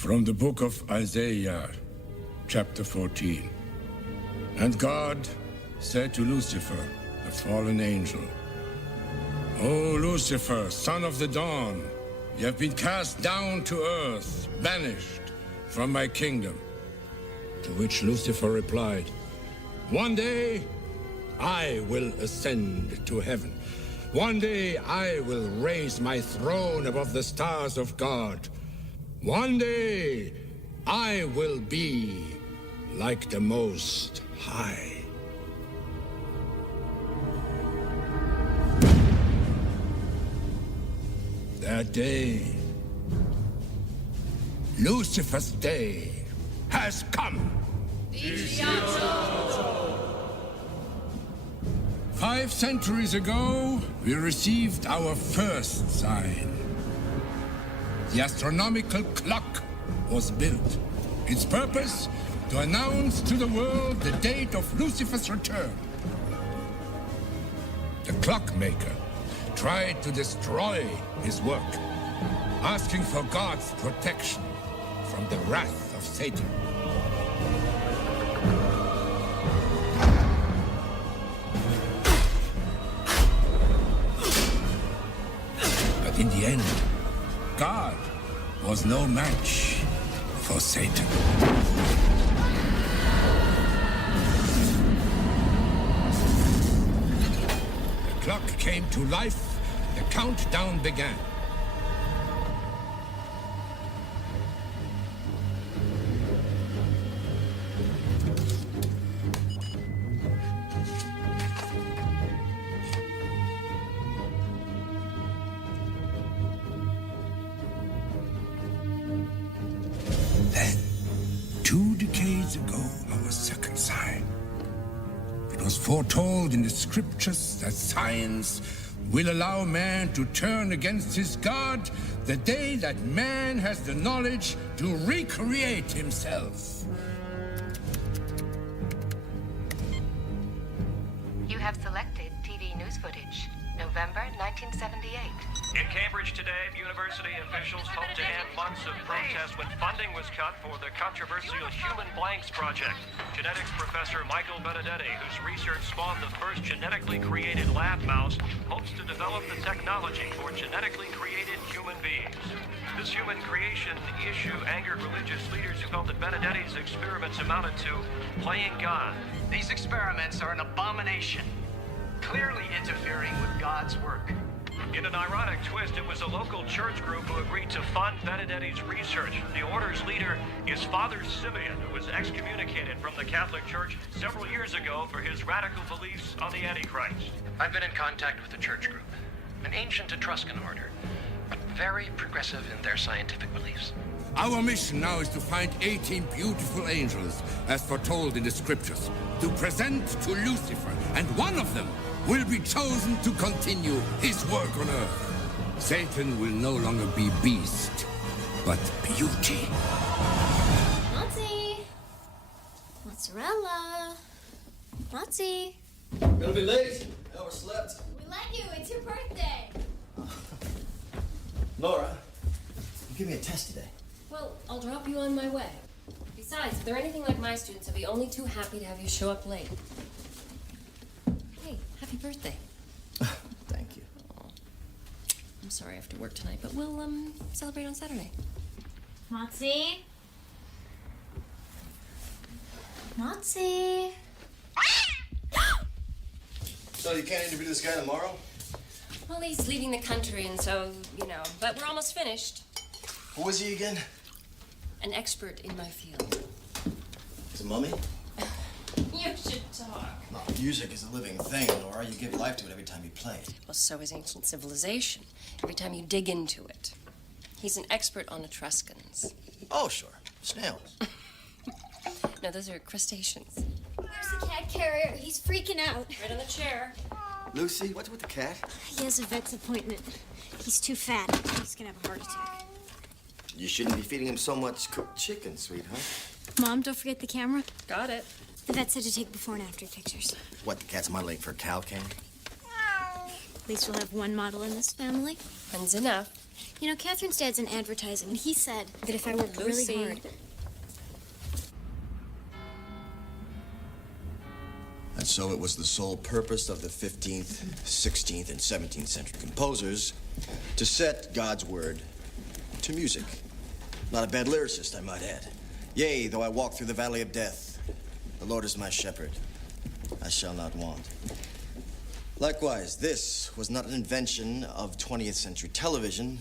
From the book of Isaiah, chapter 14. And God said to Lucifer, the fallen angel, O Lucifer, son of the dawn, you have been cast down to earth, banished from my kingdom. To which Lucifer replied, One day I will ascend to heaven. One day I will raise my throne above the stars of God. One day I will be like the Most High. That day, Lucifer's day, has come. 5 centuries ago, we received our first sign. The astronomical clock was built. Its purpose, to announce to the world the date of Lucifer's return. The clockmaker tried to destroy his work, asking for God's protection from the wrath of Satan. But in the end, God was no match for Satan. The clock came to life. The countdown began. Then, 2 decades ago, our second sign. It was foretold in the scriptures that science will allow man to turn against his God the day that man has the knowledge to recreate himself. You have selected TV news footage, November 1978. In Cambridge today, university officials hope to end months of protest when funding was cut for the controversial Human Blanks Project. Genetics professor Michael Benedetti, whose research spawned the first genetically created lab mouse, hopes to develop the technology for genetically created human beings. This human creation issue angered religious leaders who felt that Benedetti's experiments amounted to playing God. These experiments are an abomination, clearly interfering with God's work. In an ironic twist, it was a local church group who agreed to fund Benedetti's research. The order's leader is Father Simeon, who was excommunicated from the Catholic Church several years ago for his radical beliefs on the Antichrist. I've been in contact with the church group, an ancient Etruscan order, but very progressive in their scientific beliefs. Our mission now is to find 18 beautiful angels, as foretold in the scriptures, to present to Lucifer, and one of them will be chosen to continue his work on earth. Satan will no longer be beast, but beauty. Nazi! Mozzarella! Nazi! Gonna be late. Overslept. We like you, it's your birthday! Laura, you give me a test today. Well, I'll drop you on my way. Besides, if they're anything like my students, I'll be only too happy to have you show up late. Hey, happy birthday. Thank you. Oh, I'm sorry I have to work tonight, but we'll celebrate on Saturday. Nazi! Nazi! So you can't interview this guy tomorrow? Well, he's leaving the country, and so, but we're almost finished. Who was he again? An expert in my field. Is it Mummy? You should talk. No, music is a living thing, Laura. You give life to it every time you play it. Well, so is ancient civilization. Every time you dig into it. He's an expert on Etruscans. Oh, sure. Snails. No, those are crustaceans. Where's the cat carrier? He's freaking out. Right on the chair. Lucy, what's with the cat? He has a vet's appointment. He's too fat. He's gonna have a heart attack. You shouldn't be feeding him so much cooked chicken, sweetheart. Mom, don't forget the camera. Got it. The vet said to take before and after pictures. What, the cat's modeling for cow can? At least we'll have one model in this family. One's enough. You know, Catherine's dad's in advertising, and he said that if I worked really hard... And so it was the sole purpose of the 15th, 16th, and 17th century composers to set God's word to music. Not a bad lyricist, I might add. Yea, though I walk through the valley of death, the Lord is my shepherd. I shall not want. Likewise, this was not an invention of 20th century television,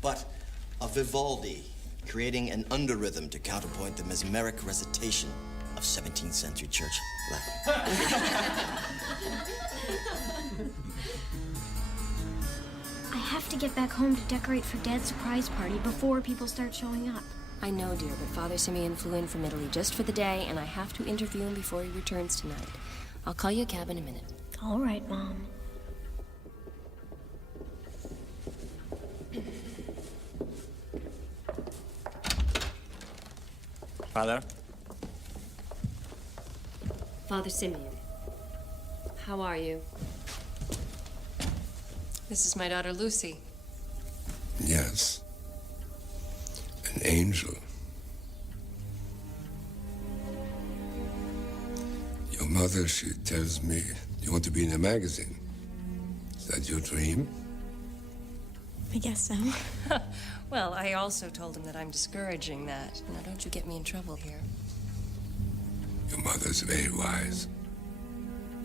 but of Vivaldi, creating an underrhythm to counterpoint the mesmeric recitation of 17th century church Latin. I have to get back home to decorate for Dad's surprise party before people start showing up. I know, dear, but Father Simeon flew in from Italy just for the day, and I have to interview him before he returns tonight. I'll call you a cab in a minute. All right, Mom. Father? Father Simeon, how are you? This is my daughter, Lucy. Yes. An angel. Your mother, she tells me you want to be in a magazine. Is that your dream? I guess so. Well, I also told him that I'm discouraging that. Now, don't you get me in trouble here. Your mother's very wise.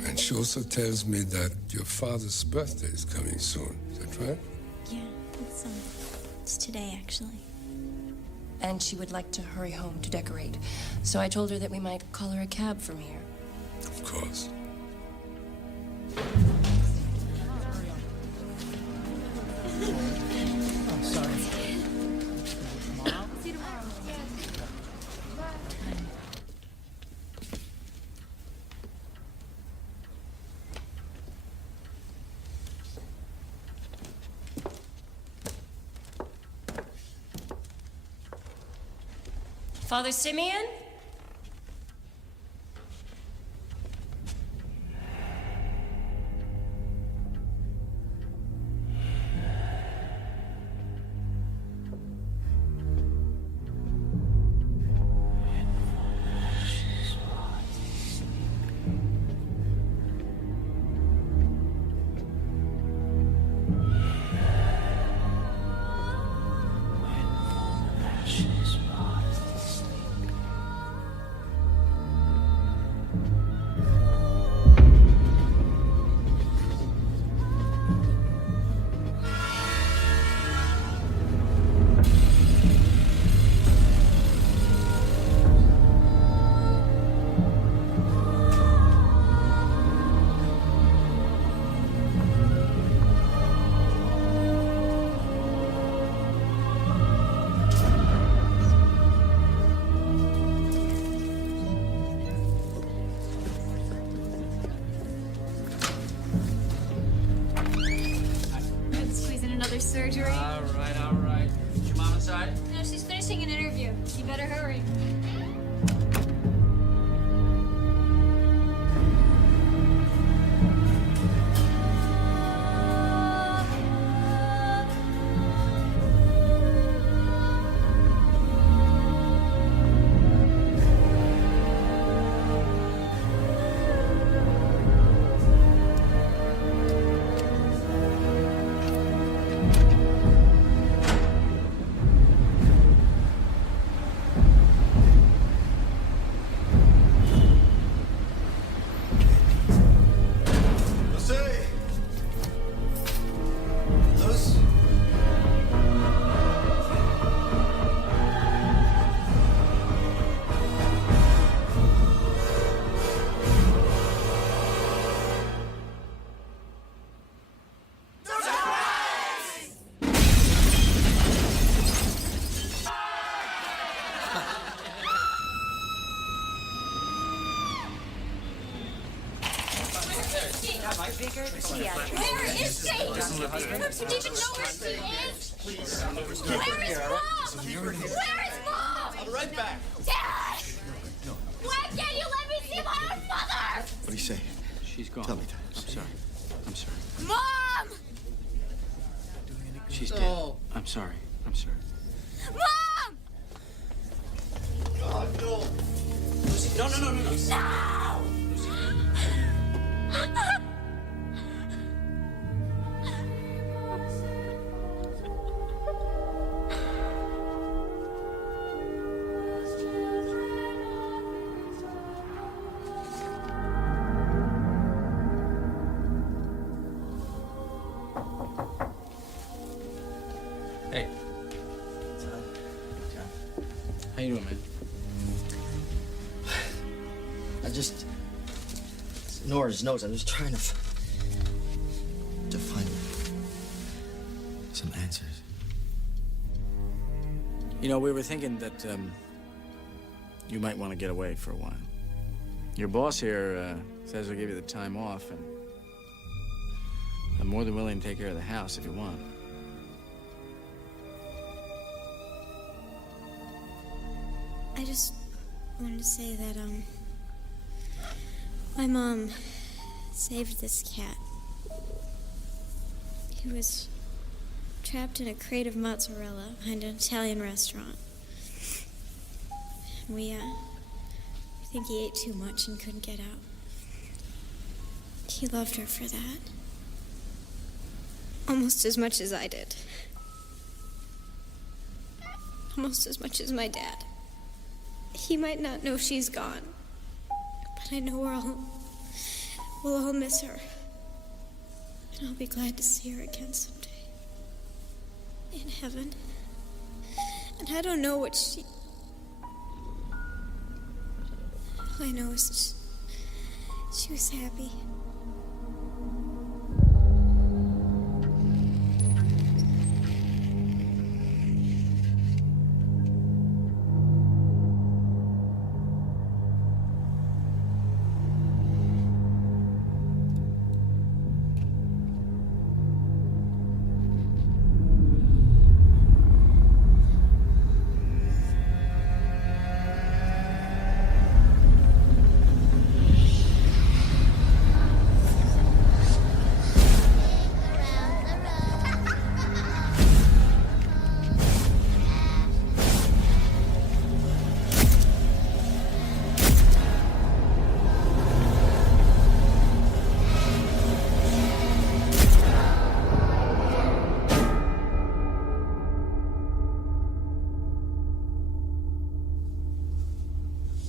And she also tells me that your father's birthday is coming soon. Is that right? Yeah, it's today, actually. And she would like to hurry home to decorate. So I told her that we might call her a cab from here. Of course. I'm sorry. Father Simeon? Surgery. All right. Is your mom inside? No, she's finishing an interview. You better hurry. Where is she? Don't you even know where she is? Where is Mom? Where is Mom? I'll be right back. Dad! Why can't you let me see my own mother? What do you say? She's gone. Tell me. I'm sorry. Mom! She's No. dead. I'm sorry. I'm sorry. Mom! God, no. Lucy, no. No! Hey. How you doing, man? Nora's notes. I'm just trying to find some answers. You know, we were thinking that you might want to get away for a while. Your boss here says he'll give you the time off, and I'm more than willing to take care of the house if you want. I just wanted to say that, my mom saved this cat. He was trapped in a crate of mozzarella behind an Italian restaurant. We think he ate too much and couldn't get out. He loved her for that. Almost as much as I did. Almost as much as my dad. He might not know she's gone, but I know we'll all miss her. And I'll be glad to see her again someday. In heaven. And I don't know what all I know is she was happy.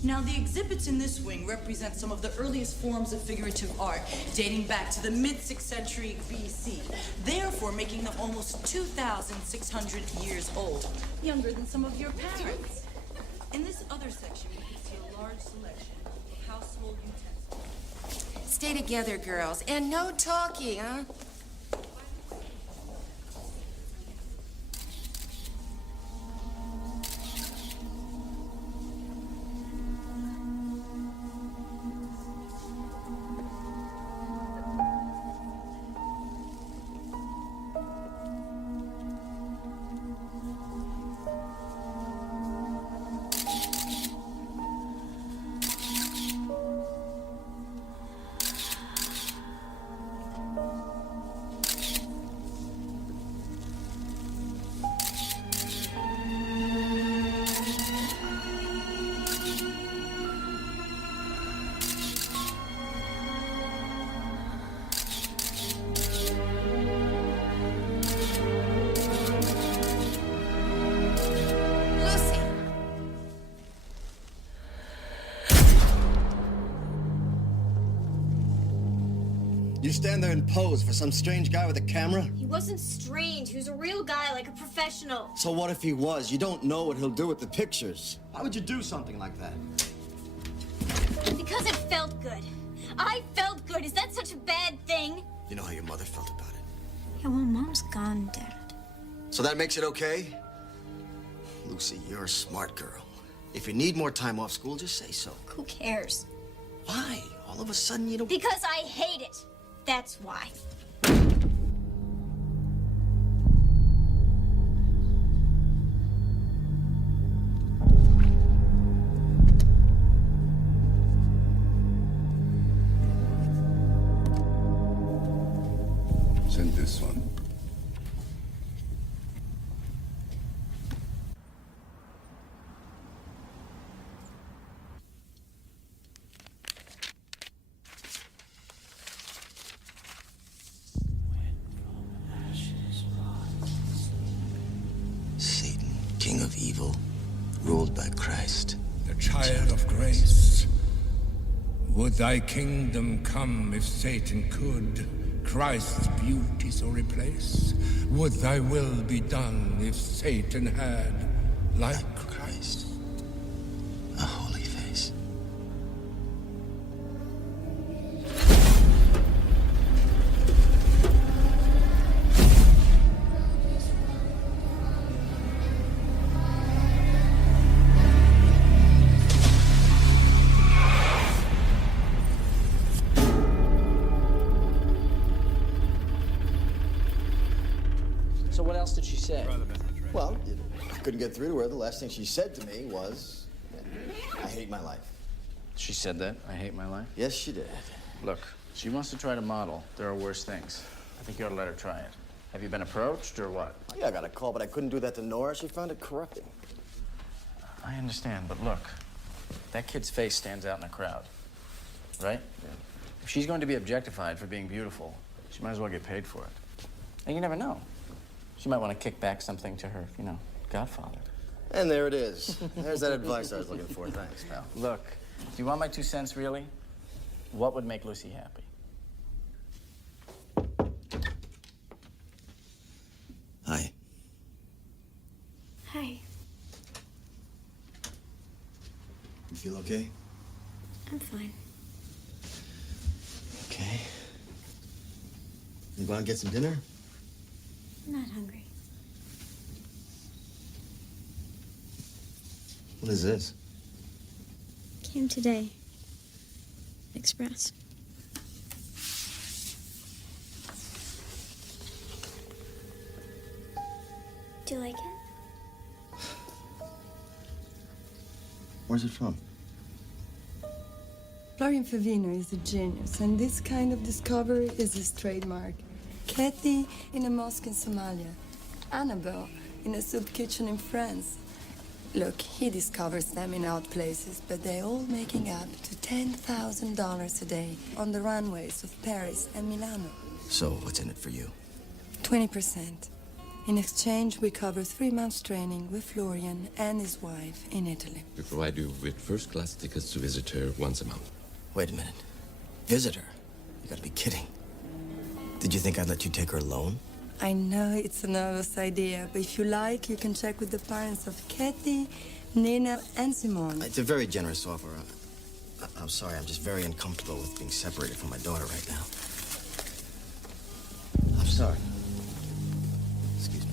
Now, the exhibits in this wing represent some of the earliest forms of figurative art, dating back to the mid-6th century BC, therefore making them almost 2,600 years old, younger than some of your parents. In this other section, you can see a large selection of household utensils. Stay together, girls, and no talking, huh? You stand there and pose for some strange guy with a camera? He wasn't strange. He was a real guy, like a professional. So what if he was? You don't know what he'll do with the pictures. Why would you do something like that? Because it felt good. I felt good. Is that such a bad thing? You know how your mother felt about it. Yeah, well, Mom's gone, Dad. So that makes it okay? Lucy, you're a smart girl. If you need more time off school, just say so. Who cares? Why? All of a sudden you don't... Because I hate it. That's why. Send this one. Christ. The child of grace. Would thy kingdom come if Satan could Christ's beauty so replace? Would thy will be done if Satan had, like Christ, a holy face? So what else did she say? Well, I couldn't get through to her. The last thing she said to me was, I hate my life. She said that? I hate my life? Yes, she did. Look, she wants to try to model. There are worse things. I think you ought to let her try it. Have you been approached or what? Yeah, I got a call, but I couldn't do that to Nora. She found it corrupting. I understand, but look, that kid's face stands out in a crowd, right? Yeah. If she's going to be objectified for being beautiful, she might as well get paid for it. And you never know. She might want to kick back something to her, godfather. And there it is. There's that advice I was looking for. Thanks, pal. Look, do you want my 2 cents, really? What would make Lucy happy? Hi. Hi. You feel okay? I'm fine. Okay. You want to get some dinner? I'm not hungry. What is this? Came today. Express. Do you like it? Where's it from? Florian Favino is a genius, and this kind of discovery is his trademark. Kathy in a mosque in Somalia. Annabelle in a soup kitchen in France. Look, he discovers them in odd places, but they're all making up to $10,000 a day on the runways of Paris and Milano. So, what's in it for you? 20%. In exchange, we cover 3 months training with Florian and his wife in Italy. We provide you with first-class tickets to visit her once a month. Wait a minute. Visitor? You gotta be kidding. Did you think I'd let you take her alone? I know it's a nervous idea, but if you like, you can check with the parents of Kathy, Nina, and Simone. It's a very generous offer. I'm sorry, I'm just very uncomfortable with being separated from my daughter right now. I'm sorry. Excuse me.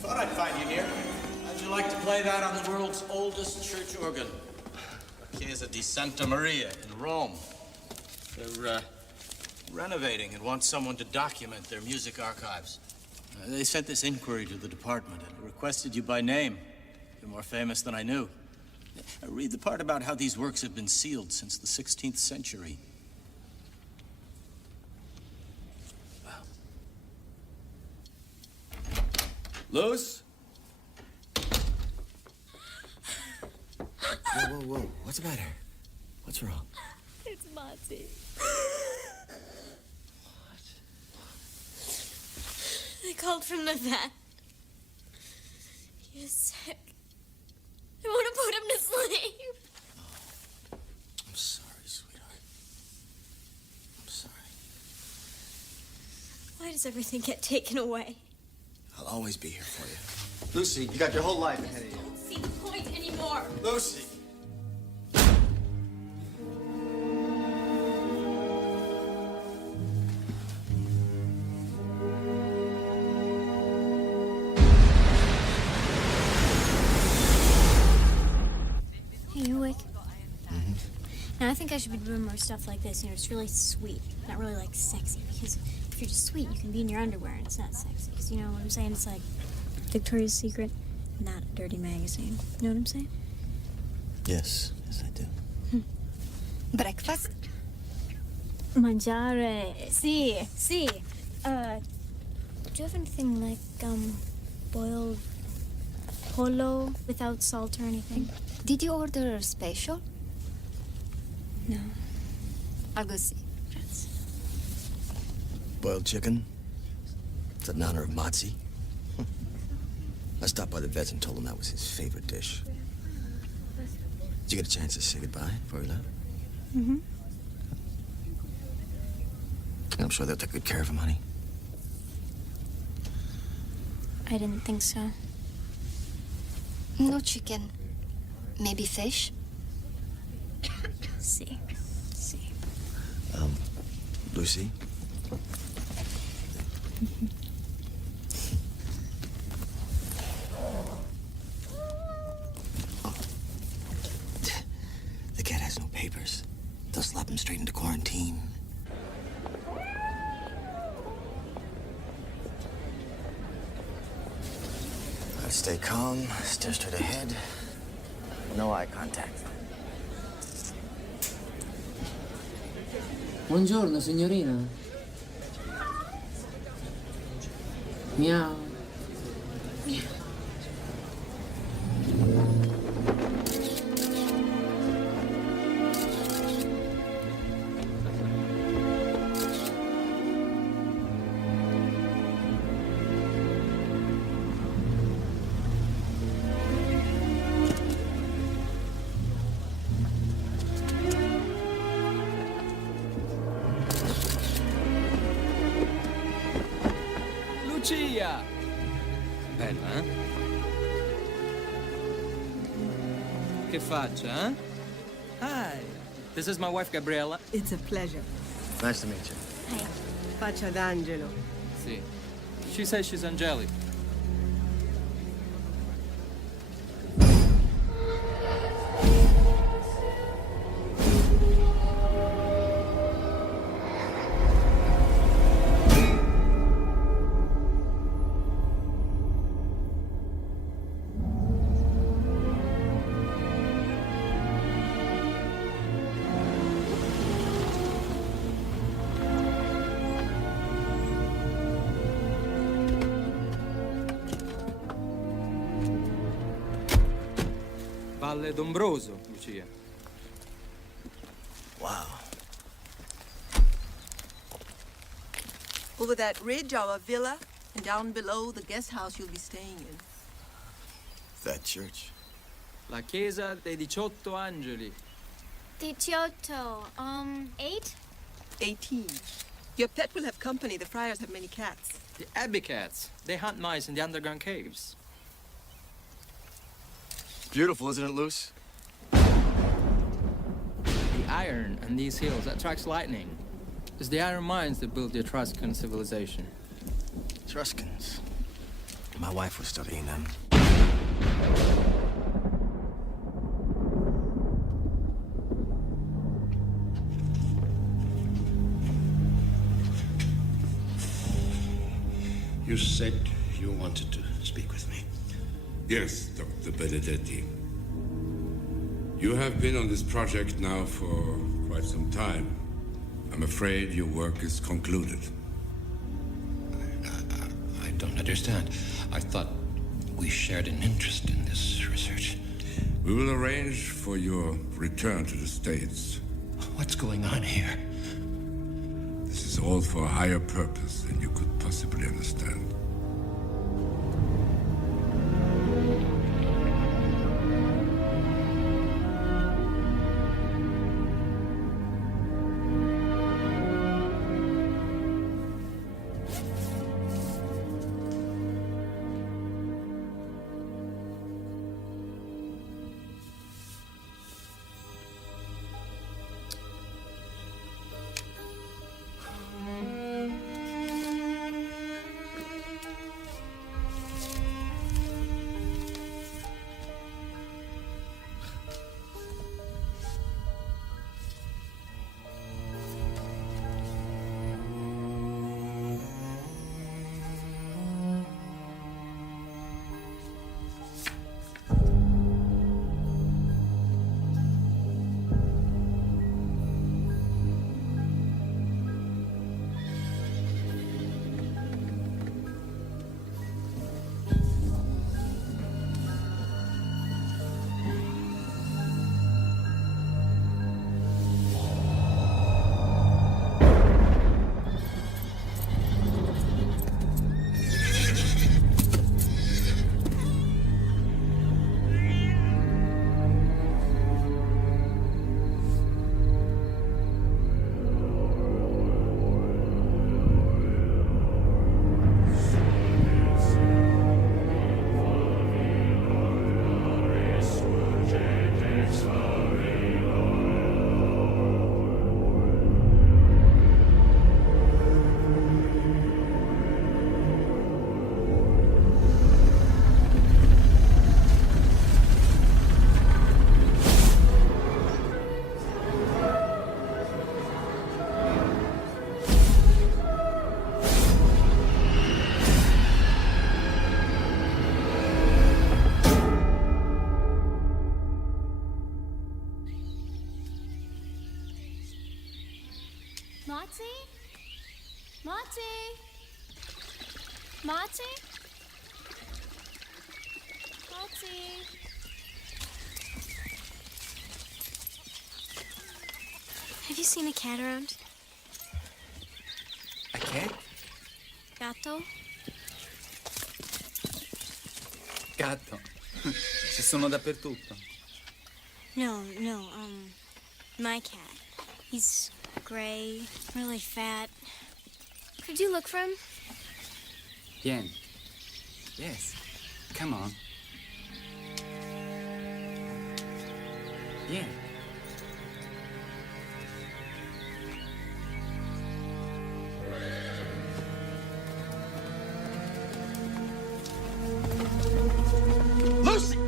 Thought I'd find you here. How'd you like to play that on the world's oldest church organ? La Chiesa di Santa Maria in Rome. They're renovating and want someone to document their music archives. They sent this inquiry to the department and requested you by name. You're more famous than I knew. Read the part about how these works have been sealed since the 16th century. Luce? Whoa. What's the matter? What's wrong? It's Monty. They called from the vet. He is sick. I want to put him to sleep. I'm sorry, sweetheart. I'm sorry. Why does everything get taken away? I'll always be here for you. Lucy, you got your whole life ahead of you. I don't see the point anymore. Lucy! Are you awake? Now, I think I should be doing more stuff like this. You know, it's really sweet, not really, like, sexy. Because if you're just sweet, you can be in your underwear and it's not sexy. Because, you know what I'm saying? It's like Victoria's Secret, not a dirty magazine. You know what I'm saying? Yes, I do. Breakfast? Mangiare. Si. Do you have anything like, boiled polo without salt or anything? Did you order a special? No. I'll go see. Boiled chicken? It's in honor of Matzi. I stopped by the vet's and told him that was his favorite dish. Did you get a chance to say goodbye before he left? Mm-hmm. I'm sure they'll take good care of him, honey. I didn't think so. No chicken. Maybe fish? Si. Lucy? The cat has no papers. They'll slap him straight into quarantine. Let's stay calm, stare straight ahead. No eye contact. Buongiorno, signorina. Miau. Lucia! Bella, eh? Che faccia, eh? Hi, this is my wife, Gabriella. It's a pleasure. Nice to meet you. Hi. Faccia d'angelo. Sì. She says she's angelic. Valle d'Ombroso, Lucia. Wow. Over that ridge, our villa, and down below, the guest house you'll be staying in. That church. La chiesa dei 18 angeli. 18. 8? 18. Your pet will have company. The friars have many cats. The abbey cats. They hunt mice in the underground caves. Beautiful, isn't it, Luce? The iron on these hills attracts lightning. It's the iron mines that built the Etruscan civilization. Etruscans. My wife was studying them. You said you wanted to speak with me. Yes, Dr. Benedetti. You have been on this project now for quite some time. I'm afraid your work is concluded. I don't understand. I thought we shared an interest in this research. We will arrange for your return to the States. What's going on here? This is all for a higher purpose than you could possibly understand. Motzi? Motzi? Motzi? Motzi? Have you seen a cat around? A cat? Gatto? Gatto. Ci sono dappertutto. No, my cat. He's gray, really fat. Could you look for him? Vieni. Yes. Come on. Vieni. Lucy!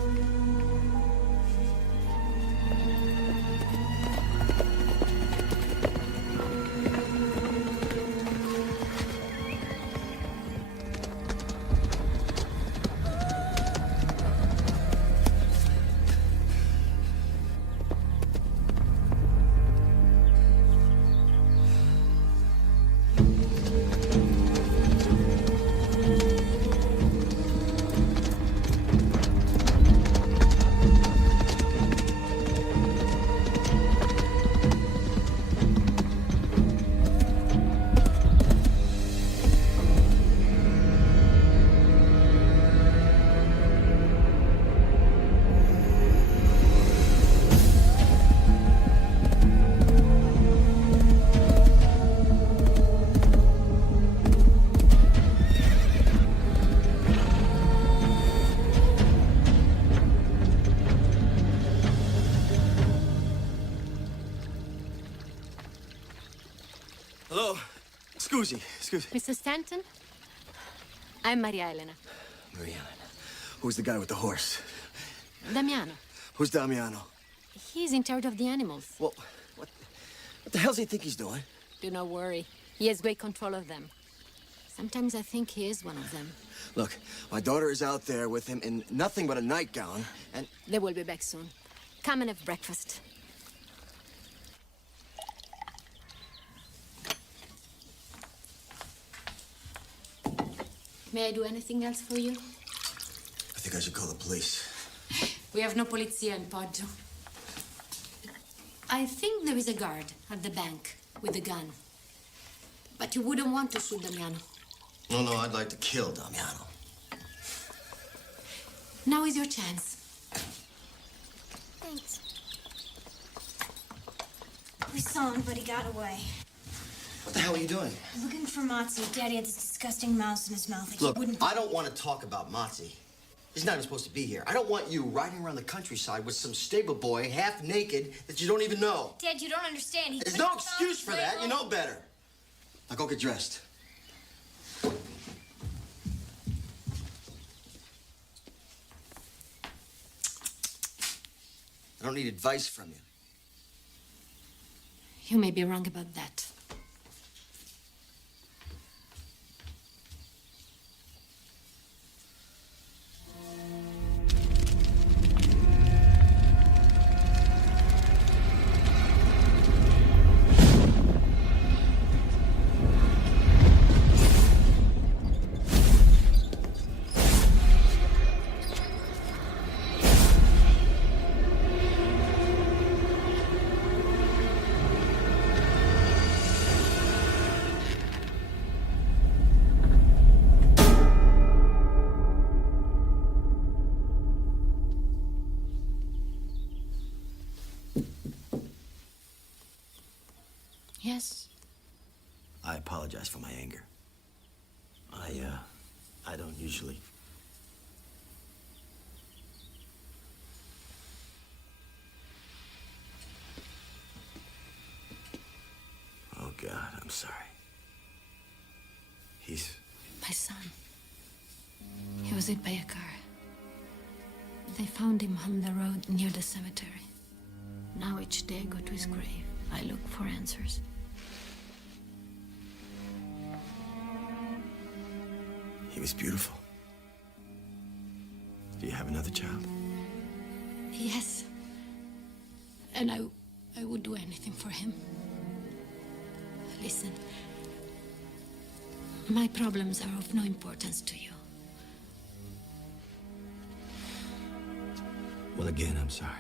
Hello? Scusi. Mr. Stanton? I'm Maria Elena. Maria Elena. Who's the guy with the horse? Damiano. Who's Damiano? He's in charge of the animals. Well, what the hell does he think he's doing? Do not worry. He has great control of them. Sometimes I think he is one of them. Look, my daughter is out there with him in nothing but a nightgown, and... They will be back soon. Come and have breakfast. May I do anything else for you? I think I should call the police. We have no polizia in Poggio. I think there is a guard at the bank with a gun. But you wouldn't want to shoot Damiano. No, I'd like to kill Damiano. Now is your chance. Thanks. We saw him, but he got away. What the hell are you doing? Looking for Motzi. Daddy had this disgusting mouse in his mouth. Like Look, he wouldn't... I don't want to talk about Motzi. He's not even supposed to be here. I don't want you riding around the countryside with some stable boy, half naked, that you don't even know. Dad, you don't understand. He There's put no the excuse for phone that. right You know better. Now go get dressed. I don't need advice from you. You may be wrong about that. Yes. I apologize for my anger. I don't usually... Oh, God, I'm sorry. He's... My son. He was hit by a car. They found him on the road near the cemetery. Now each day I go to his grave. I look for answers. He was beautiful. Do you have another child? Yes. And I would do anything for him. Listen. My problems are of no importance to you. Well, again, I'm sorry.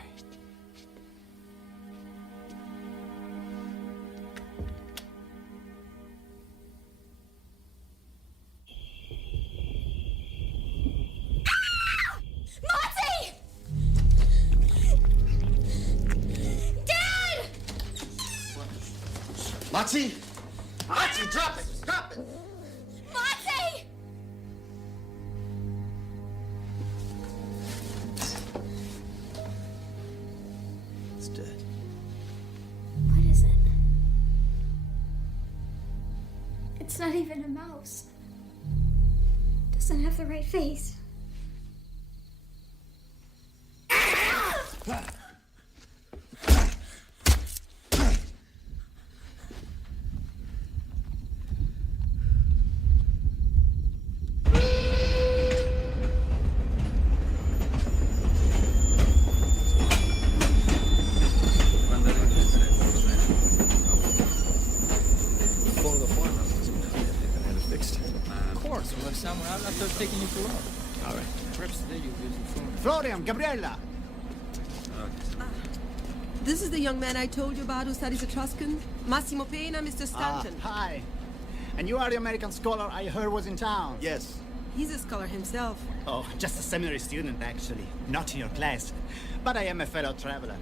Moxie! Moxie, drop it! Drop it! Monty! It's dead. What is it? It's not even a mouse. Doesn't have the right face. Taking you to work. All right. Perhaps today you'll use the phone. Florian, Gabriella. This is the young man I told you about who studies Etruscan. Massimo Pena, Mr. Stanton. Hi. And you are the American scholar I heard was in town. Yes. He's a scholar himself. Oh, just a seminary student, actually. Not in your class. But I am a fellow traveler.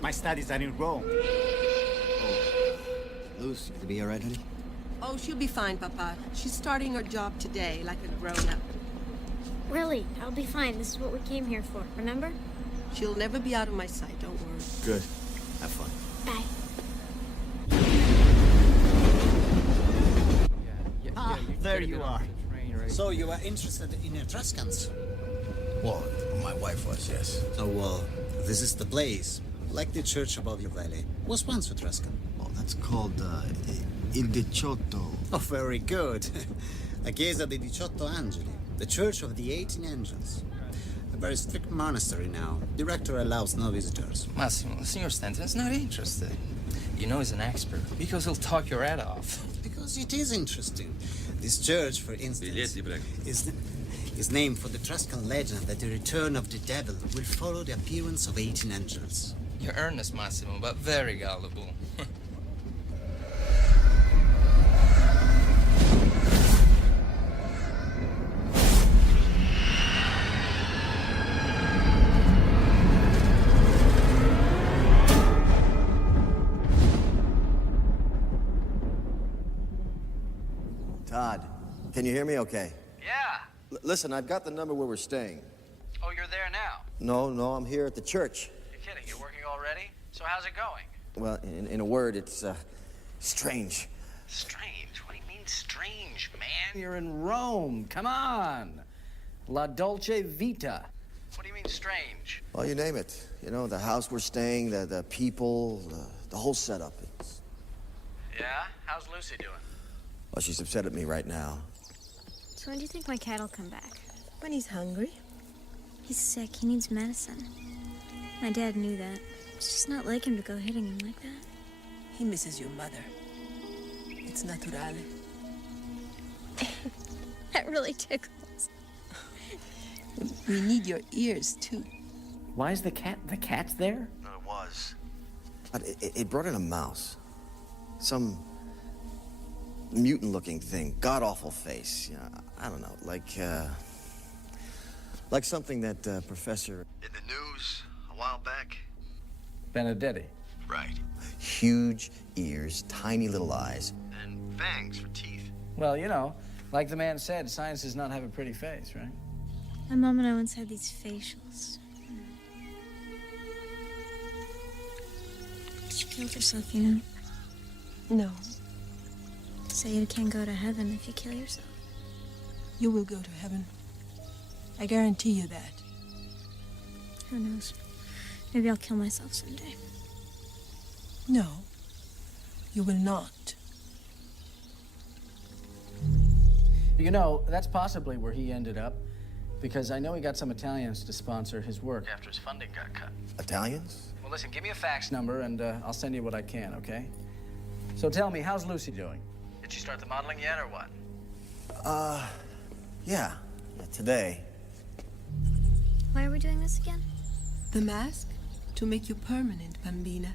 My studies are in Rome. Luce, you gonna be all right, honey? Oh, she'll be fine, Papa. She's starting her job today, like a grown-up. Really, I'll be fine. This is what we came here for, remember? She'll never be out of my sight, don't worry. Good. Have fun. Bye. There you are. So you are interested in Etruscans? Well, my wife was, yes. Oh, well, this is the place. Like the church above your valley. Was once Etruscan. Well, that's called, Il Diciotto. Oh, very good. La Chiesa dei 18 Angeli, the Church of the 18 Angels. A very strict monastery now. The rector allows no visitors. Massimo, Signor Stanton's not interested. You know he's an expert, because he'll talk your head off. Because it is interesting. This church, for instance, is named for the Etruscan legend that the return of the devil will follow the appearance of 18 angels. You're earnest, Massimo, but very gullible. Todd, can you hear me okay? Yeah. Listen, I've got the number where we're staying. Oh, you're there now? No, I'm here at the church. You're kidding. You're working already? So how's it going? Well, in a word, it's, strange. Strange? What do you mean strange, man? You're in Rome. Come on. La Dolce Vita. What do you mean strange? Well, you name it. You know, the house we're staying, the people, the whole setup. Yeah? How's Lucy doing? Well, she's upset at me right now. So when do you think my cat will come back? When he's hungry. He's sick. He needs medicine. My dad knew that. It's just not like him to go hitting him like that. He misses your mother. It's naturale. That really tickles. We need your ears, too. Why is the cat's there? No, it was. But it brought in a mouse. Some mutant-looking thing, god-awful face. You know, I don't know, like something that Professor in the news a while back. Benedetti. Right. Huge ears, tiny little eyes, and fangs for teeth. Well, you know, like the man said, science does not have a pretty face, right? My mom and I once had these facials. You killed yourself, you know? No. So you can't go to heaven if you kill yourself. You will go to heaven. I guarantee you that. Who knows? Maybe I'll kill myself someday. No, you will not. You know, that's possibly where he ended up, because I know he got some Italians to sponsor his work after his funding got cut. Italians? Well, listen, give me a fax Number, and I'll send you what I can, okay? So tell me, how's Lucy doing? Did she start the modeling yet, or what? Yeah, today. Why are we doing this again? The mask? To make you permanent, Bambina.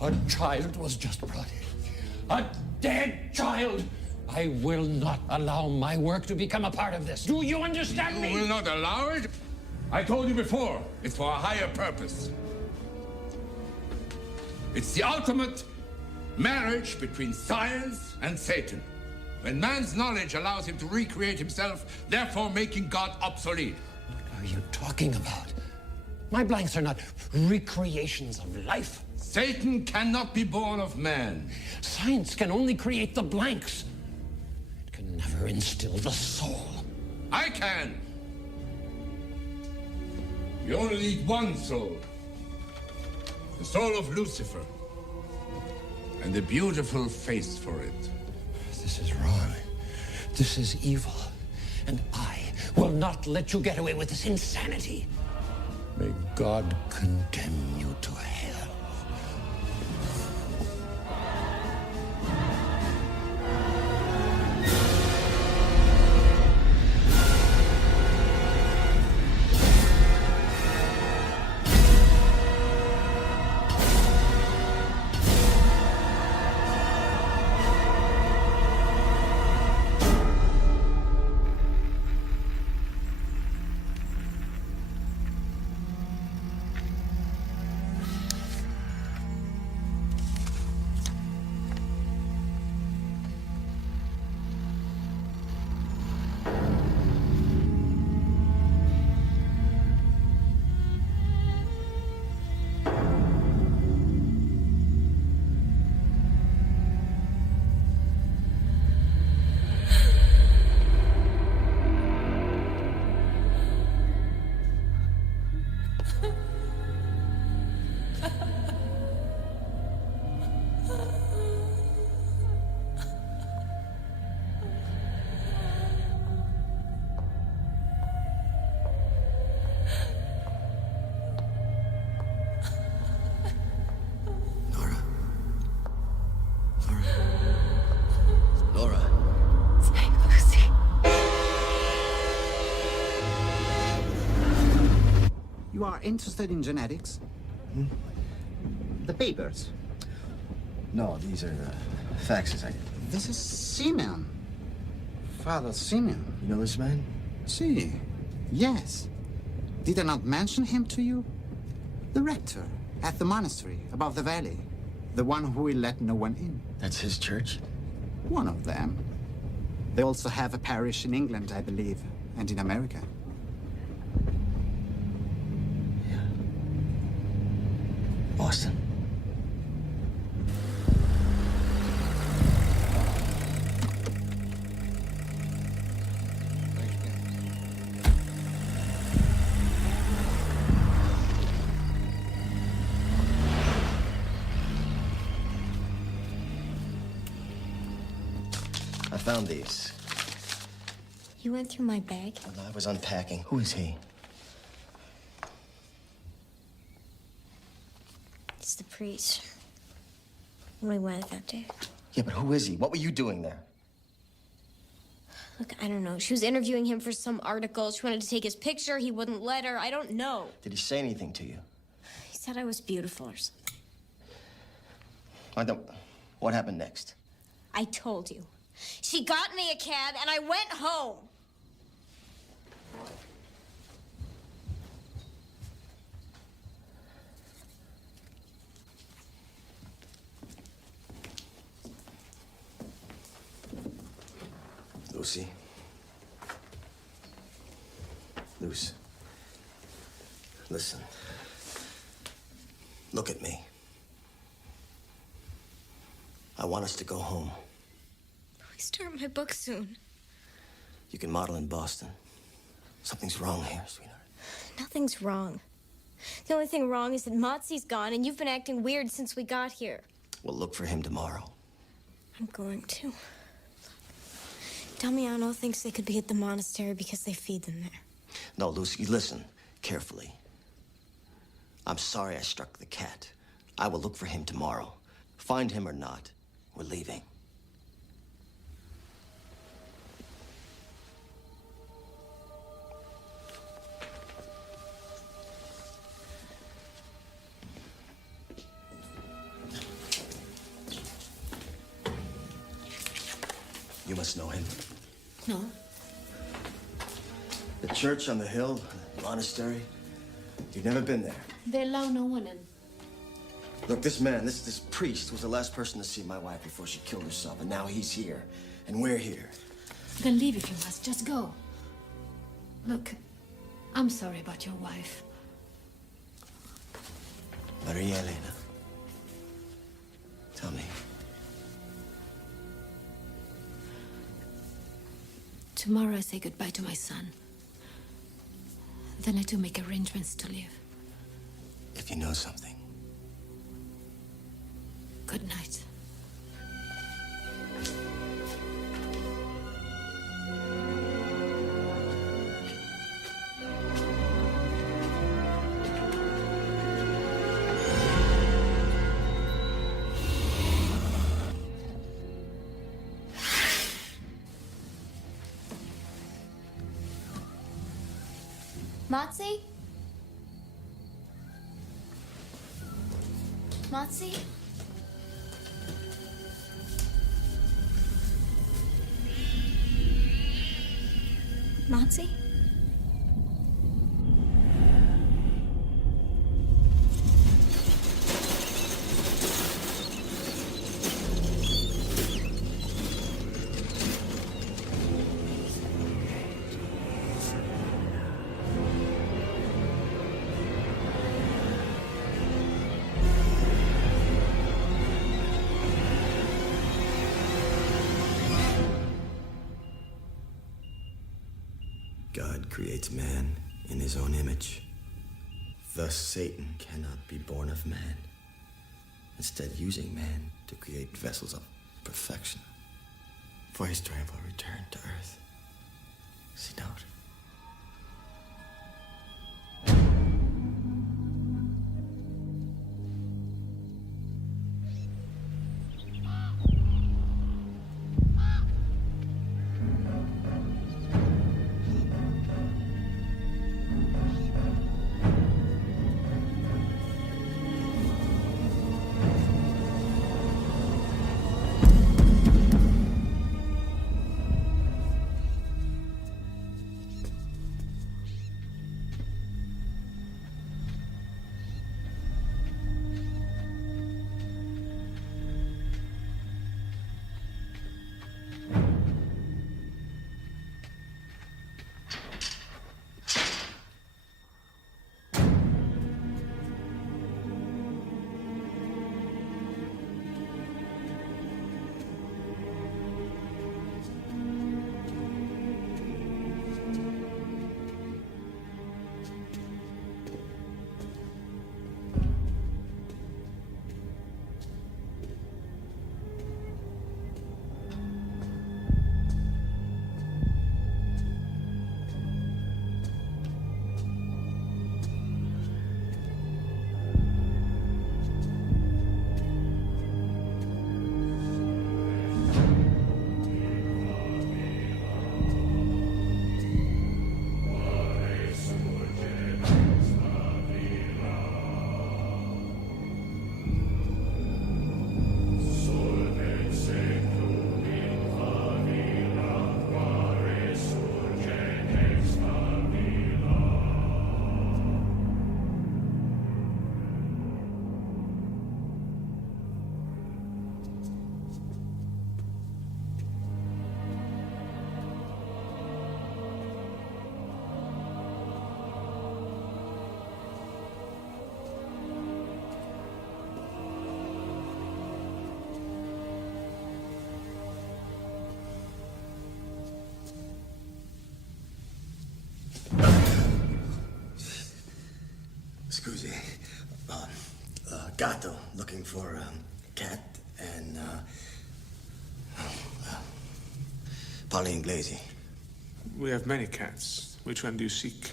A child was just brought in. A dead child! I will not allow my work to become a part of this. Do you understand me? You will not allow it? I told you before, it's for a higher purpose. It's the ultimate marriage between science and Satan. When man's knowledge allows him to recreate himself, therefore making God obsolete. What are you talking about? My blanks are not recreations of life. Satan cannot be born of man. Science can only create the blanks. It can never instill the soul. I can. You only need one soul. The soul of Lucifer. And a beautiful face for it. This is wrong. This is evil. And I will not let you get away with this insanity. May God condemn you to hell. You are interested in genetics? The papers? No, these are faxes. This is Simeon. Father Simeon. You know this man? See. Yes. Did I not mention him to you? The rector at the monastery above the valley. The one who will let no one in. That's his church? One of them. They also have a parish in England, I believe, and in America. Boston. I found these. You went through my bag? When I was unpacking. Who is he? It's the priest. We went that day. Yeah, but who is he? What were you doing there? Look, I don't know. She was interviewing him for some article. She wanted to take his picture. He wouldn't let her. I don't know. Did he say anything to you? He said I was beautiful or something. I don't... What happened next? I told you. She got me a cab, and I went home. Lucy. Luce. Listen. Look at me. I want us to go home. We start my book soon. You can model in Boston. Something's wrong here, sweetheart. Nothing's wrong. The only thing wrong is that Motsy's gone, and you've been acting weird since we got here. We'll look for him tomorrow. I'm going to. Look, Damiano thinks they could be at the monastery because they feed them there. No, Lucy, listen carefully. I'm sorry I struck the cat. I will look for him tomorrow. Find him or not, we're leaving. You must know him. No. The church on the hill, the monastery. You've never been there. They allow no one in. Look, this man, this priest, was the last person to see my wife before she killed herself, and now he's here, and we're here. Then leave if you must. Just go. Look, I'm sorry about your wife. Maria Elena, tell me. Tomorrow I say goodbye to my son. Then I do make arrangements to leave. If you know something. Good night. Motsy? Motsy? Motsy? God creates man in his own image. Thus, Satan cannot be born of man, instead using man to create vessels of perfection. For his triumphal return to earth. See note. looking for Cat and parli inglese. We have many cats. Which one do you seek?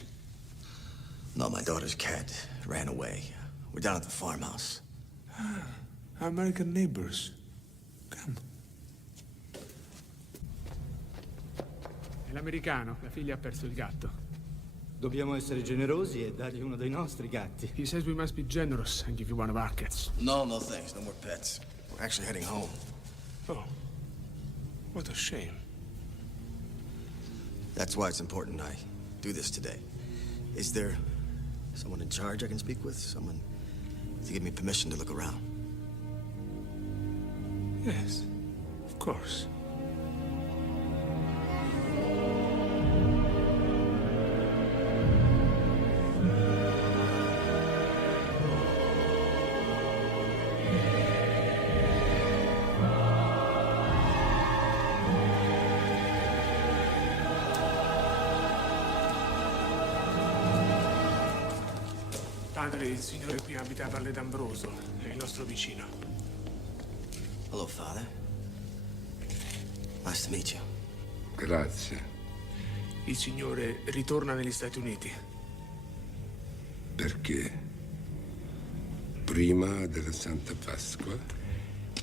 No, my daughter's cat ran away. We're down at the farmhouse. Ah, our American neighbors. Come. È l'americano, la figlia ha perso il gatto. Dobbiamo essere generosi e dargli uno dei nostri gatti. He says we must be generous and give you one of our cats. No, no thanks. No more pets. We're actually heading home. Oh, what a shame. That's why it's important I do this today. Is there someone in charge I can speak with? Someone to give me permission to look around? Yes, of course. Padre, il signore qui abitava a Ledambroso, è il nostro vicino. Hello, Father. Nice to meet you. Grazie. Il signore ritorna negli Stati Uniti. Perché? Prima della Santa Pasqua?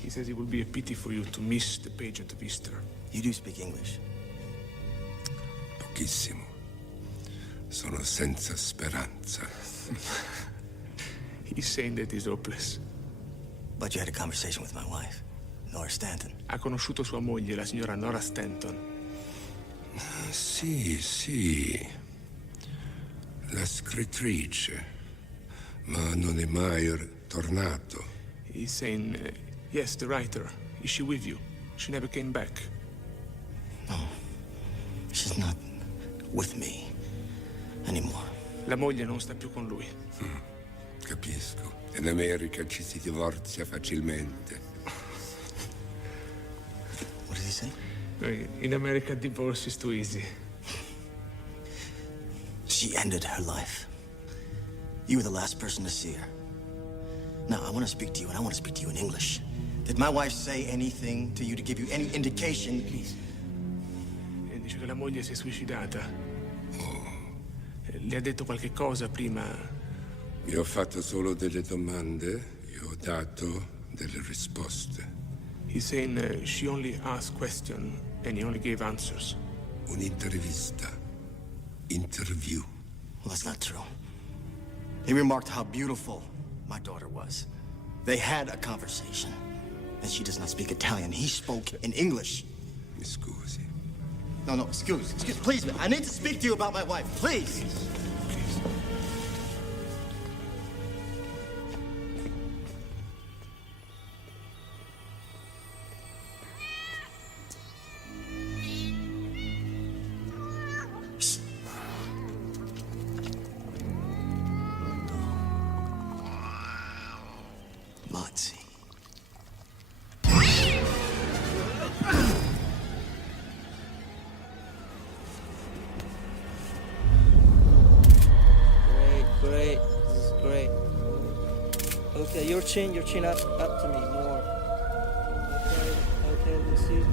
He says it will be a pity for you to miss the pageant of Easter. You do speak English? Pochissimo. Sono senza speranza. He's saying that he's hopeless. But you had a conversation with my wife, Nora Stanton. Ha conosciuto sua moglie, la signora Nora Stanton. Sì, sì. La scrittrice. Ma non è mai tornato. He's saying, yes, the writer. Is she with you? She never came back. No. She's not with me anymore. La moglie non sta più con lui. Capisco. In America ci si divorzia facilmente. What did he say? In America divorce is too easy. She ended her life. You were the last person to see her. Now, I want to speak to you, and I want to speak to you in English. Did my wife say anything to you to give you any indication? E dice che la moglie si è suicidata. Le ha detto qualche cosa prima? Io ho fatto solo delle domande, io ho dato delle risposte. He's saying she only asked questions and he only gave answers. Un'intervista. Interview. Well, that's not true. He remarked how beautiful my daughter was. They had a conversation. And she does not speak Italian. He spoke in English. Mi scusi. No, excuse. Please, I need to speak to you about my wife. Please. Great. This is great. Okay, your chin up to me more. Okay, Lucy.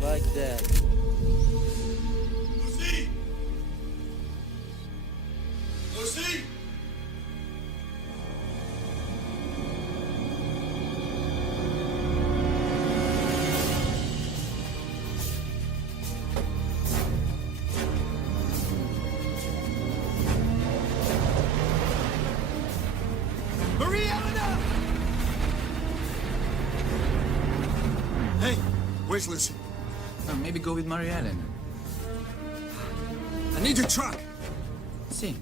Like that. Lucy! Lucy! Where's Lucy? Oh, maybe go with Mary Ellen. I need your truck. Sì.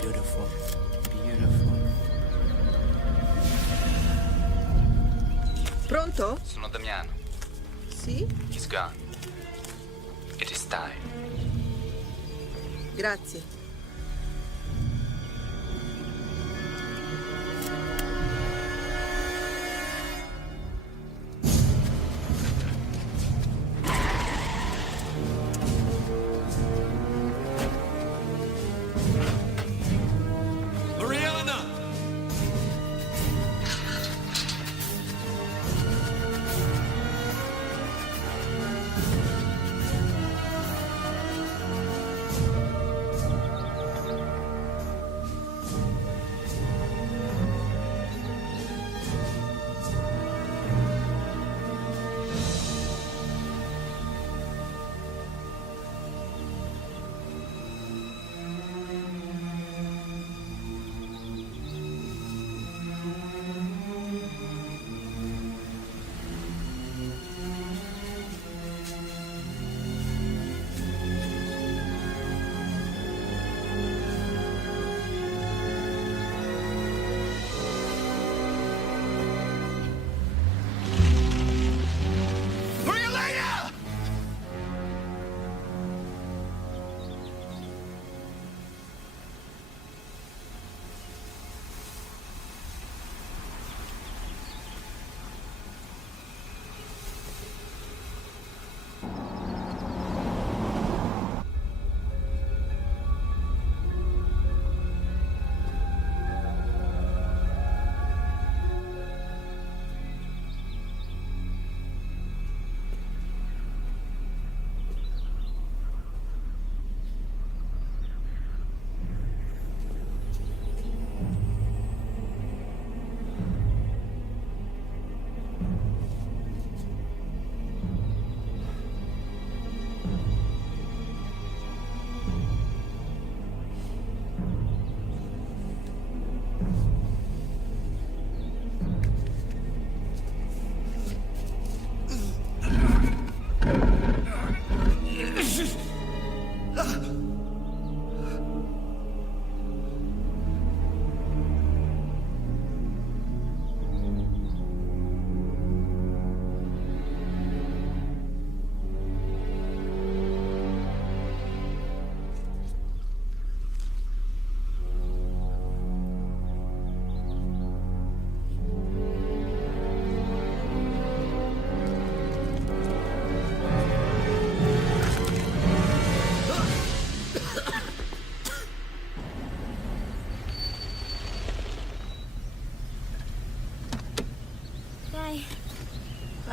Beautiful. Pronto? Sono Damiano. Sì? He's gone. It is time. Grazie.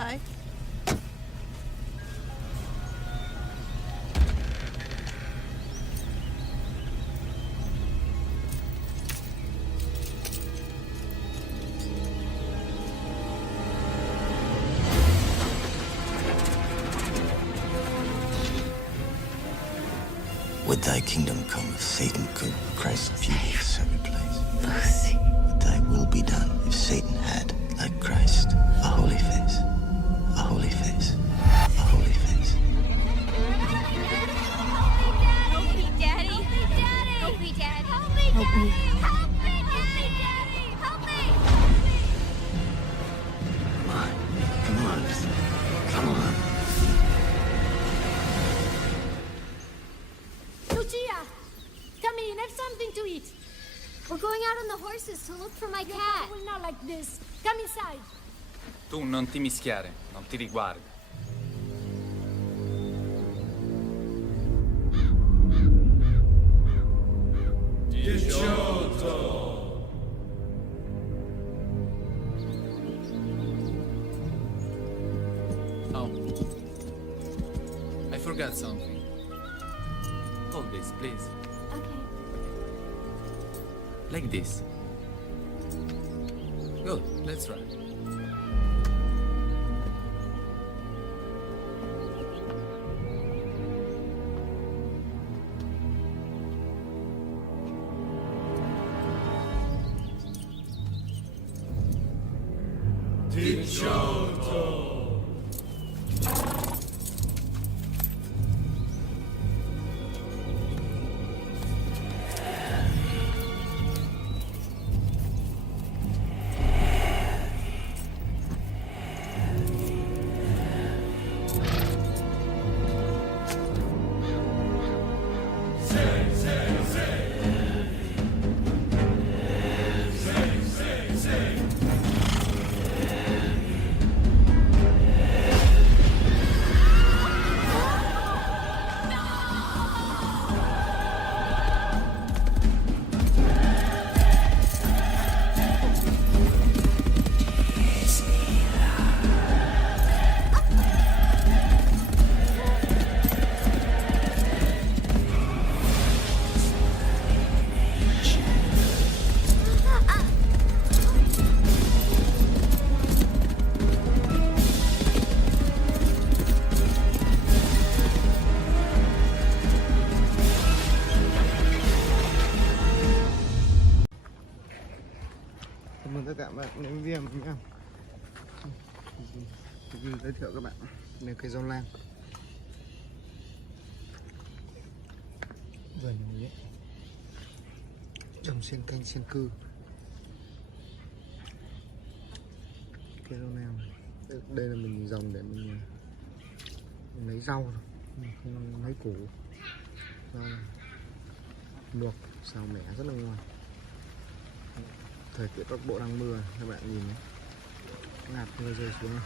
Sci-Fi. Would thy kingdom come if Satan could Christ's beauty every place? Lucy. Would thy will be done if Satan had, like Christ, a holy face? A holy face. A holy face. Help me, Daddy! Help me, Daddy! Help me, Daddy! Help me! Help me, Daddy! Help me! Come on. Come on. Lucia! Come in, have something to eat. We're going out on the horses to look for my cat. Will not like this. Come inside. Tu non ti mischiare, non ti riguarda. Oh. I forgot something. Hold this, please. Okay. Like this. Good, let's try. Cảm ơn tất cả các bạn đến với video nhé. Giới thiệu các bạn đây cây rau lang vườn này trồng xuyên canh xuyên cư. Cây rau lang đây là mình dòng để mình lấy rau thôi, mình không lấy củ. Rau luộc xào mẻ rất là ngon. Thời tiết Bắc Bộ đang mưa, các bạn nhìn nhé, hạt mưa rơi xuống này.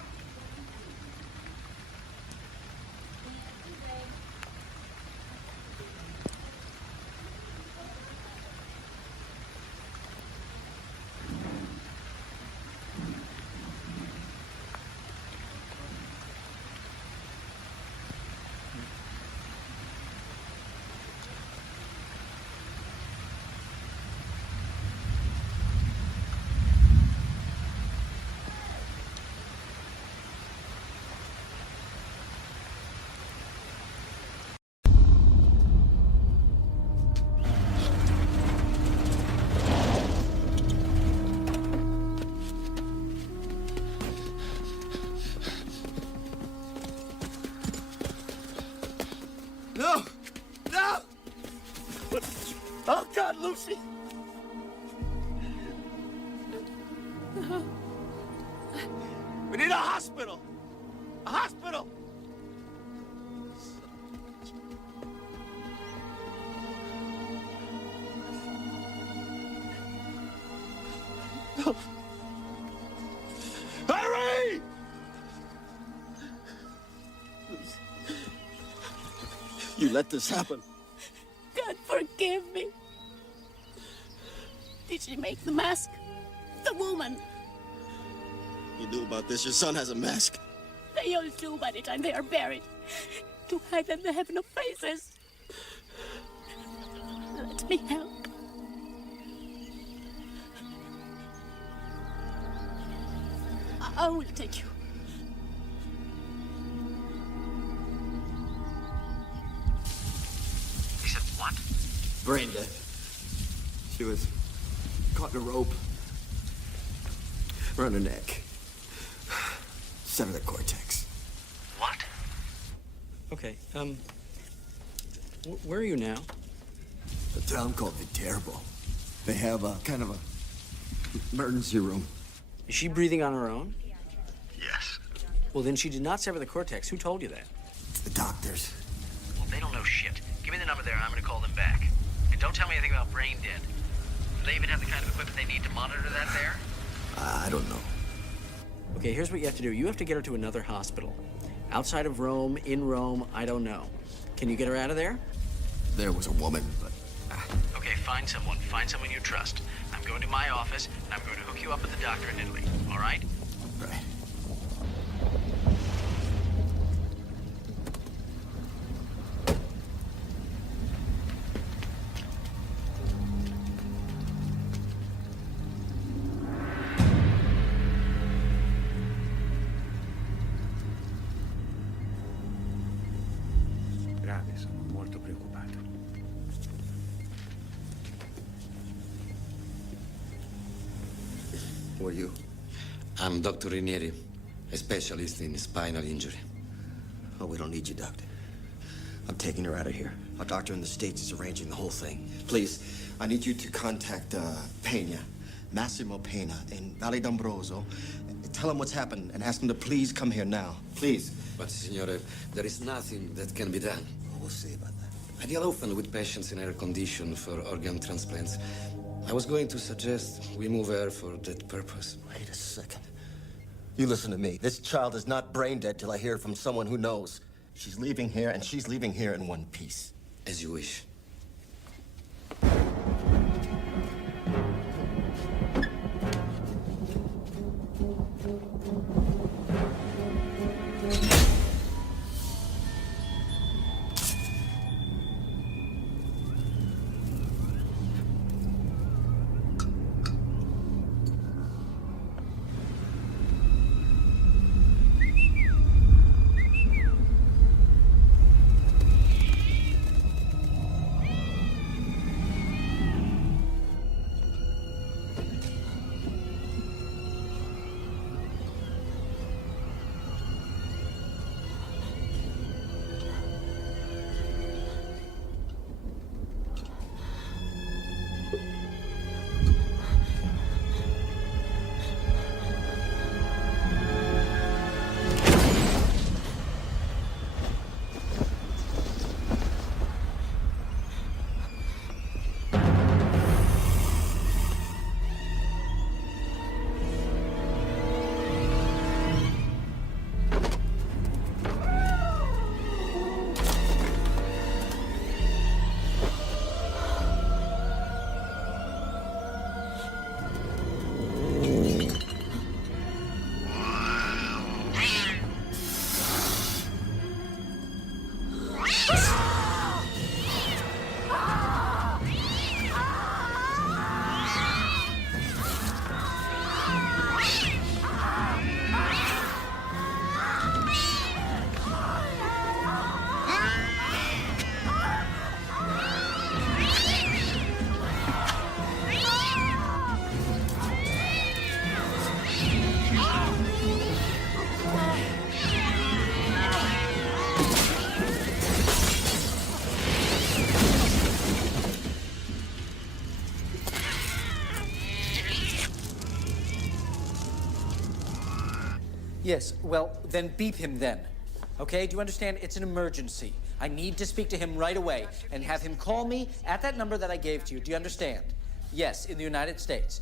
No! No! What? Oh, God, Lucy! We need a hospital! A hospital! No. Hurry! You let this happen. God forgive me. Did she make the mask? The woman. You knew about this. Your son has a mask. you'll do by the time they are buried. To hide them they have no faces. Let me help. I will take you. He said what? Brain dead. She was caught in a rope around her neck. Sever the cortex. What? Okay, where are you now? A town called Viterbo. They have a kind of a emergency room. Is she breathing on her own? Yes. Well, then she did not sever the cortex. Who told you that? The doctors. Well, they don't know shit. Give me the number there, and I'm gonna call them back. And don't tell me anything about brain dead. Do they even have the kind of equipment they need to monitor that there? I don't know. Okay, here's what you have to do. You have to get her to another hospital. Outside of Rome, in Rome, I don't know. Can you get her out of there? There was a woman, but... Okay, find someone. Find someone you trust. I'm going to my office, and I'm going to hook you up with the doctor in Italy. All right? Right. Grave, sono molto preoccupato. Who are you? I'm Dr. Rinieri, a specialist in spinal injury. Oh, we don't need you, doctor. I'm taking her out of here. Our doctor in the States is arranging the whole thing. Please, I need you to contact Pena, Massimo Pena, in Valle d'Ambroso. Tell him what's happened and ask him to please come here now. Please. But, Signore, there is nothing that can be done. We'll see about that. I deal often with patients in her condition for organ transplants. I was going to suggest we move her for that purpose. Wait a second. You listen to me. This child is not brain dead till I hear from someone who knows. She's leaving here, and she's leaving here in one piece. As you wish. Yes, well, then beep him then. Okay, do you understand? It's an emergency. I need to speak to him right away and have him call me at that number that I gave to you. Do you understand? Yes, in the United States.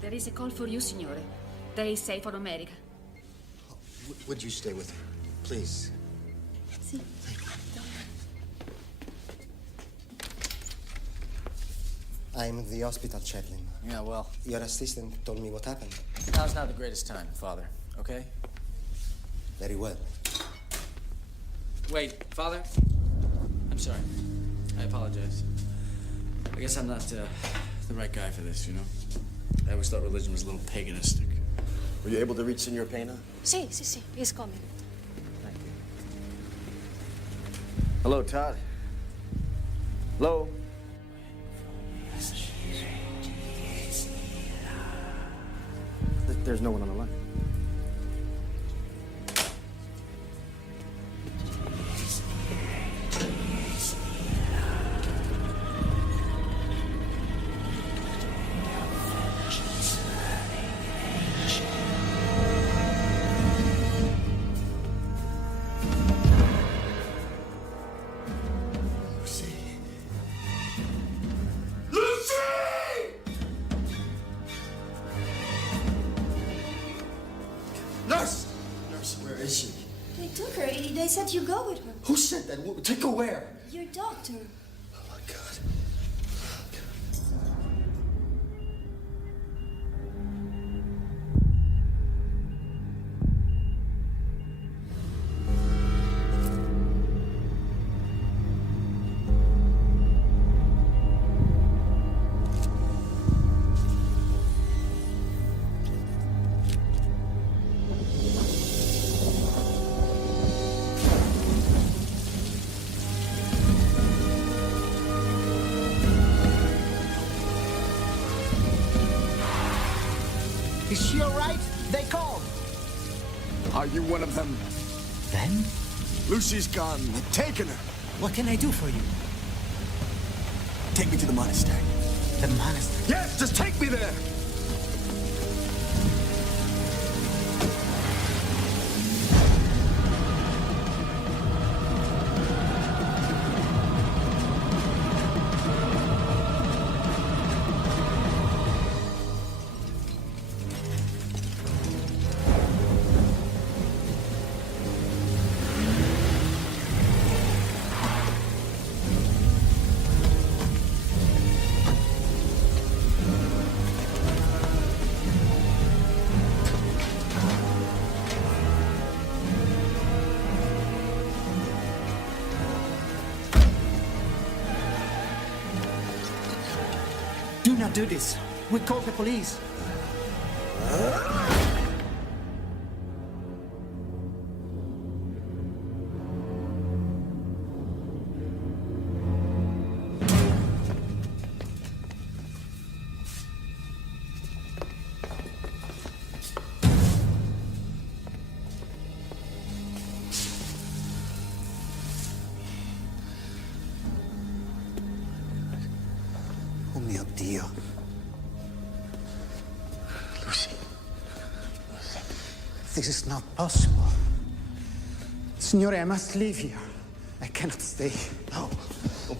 There is a call for you, signore. They say for America. Would you stay with her, please? Sì. I'm the hospital chaplain. Yeah, well. Your assistant told me what happened. Now's not the greatest time, Father, okay? Very well. Wait, Father? I'm sorry. I apologize. I guess I'm not the right guy for this, you know? I always thought religion was a little paganistic. Were you able to reach Senor Pena? Si, he's coming. Thank you. Hello, Todd. Hello? There's no one on the line. Nurse! Nurse, where is she? They took her. They said you go with her. Who said that? Take her where? Your doctor. Oh, my God. Is she all right? They called. Are you one of them? Them? Lucy's gone. They've taken her. What can I do for you? Take me to the monastery. The monastery? Yes, just take me there. Do not do this. We call the police. Oh mio Dio. Lucy. This is not possible. Signore, I must leave here. I cannot stay. No.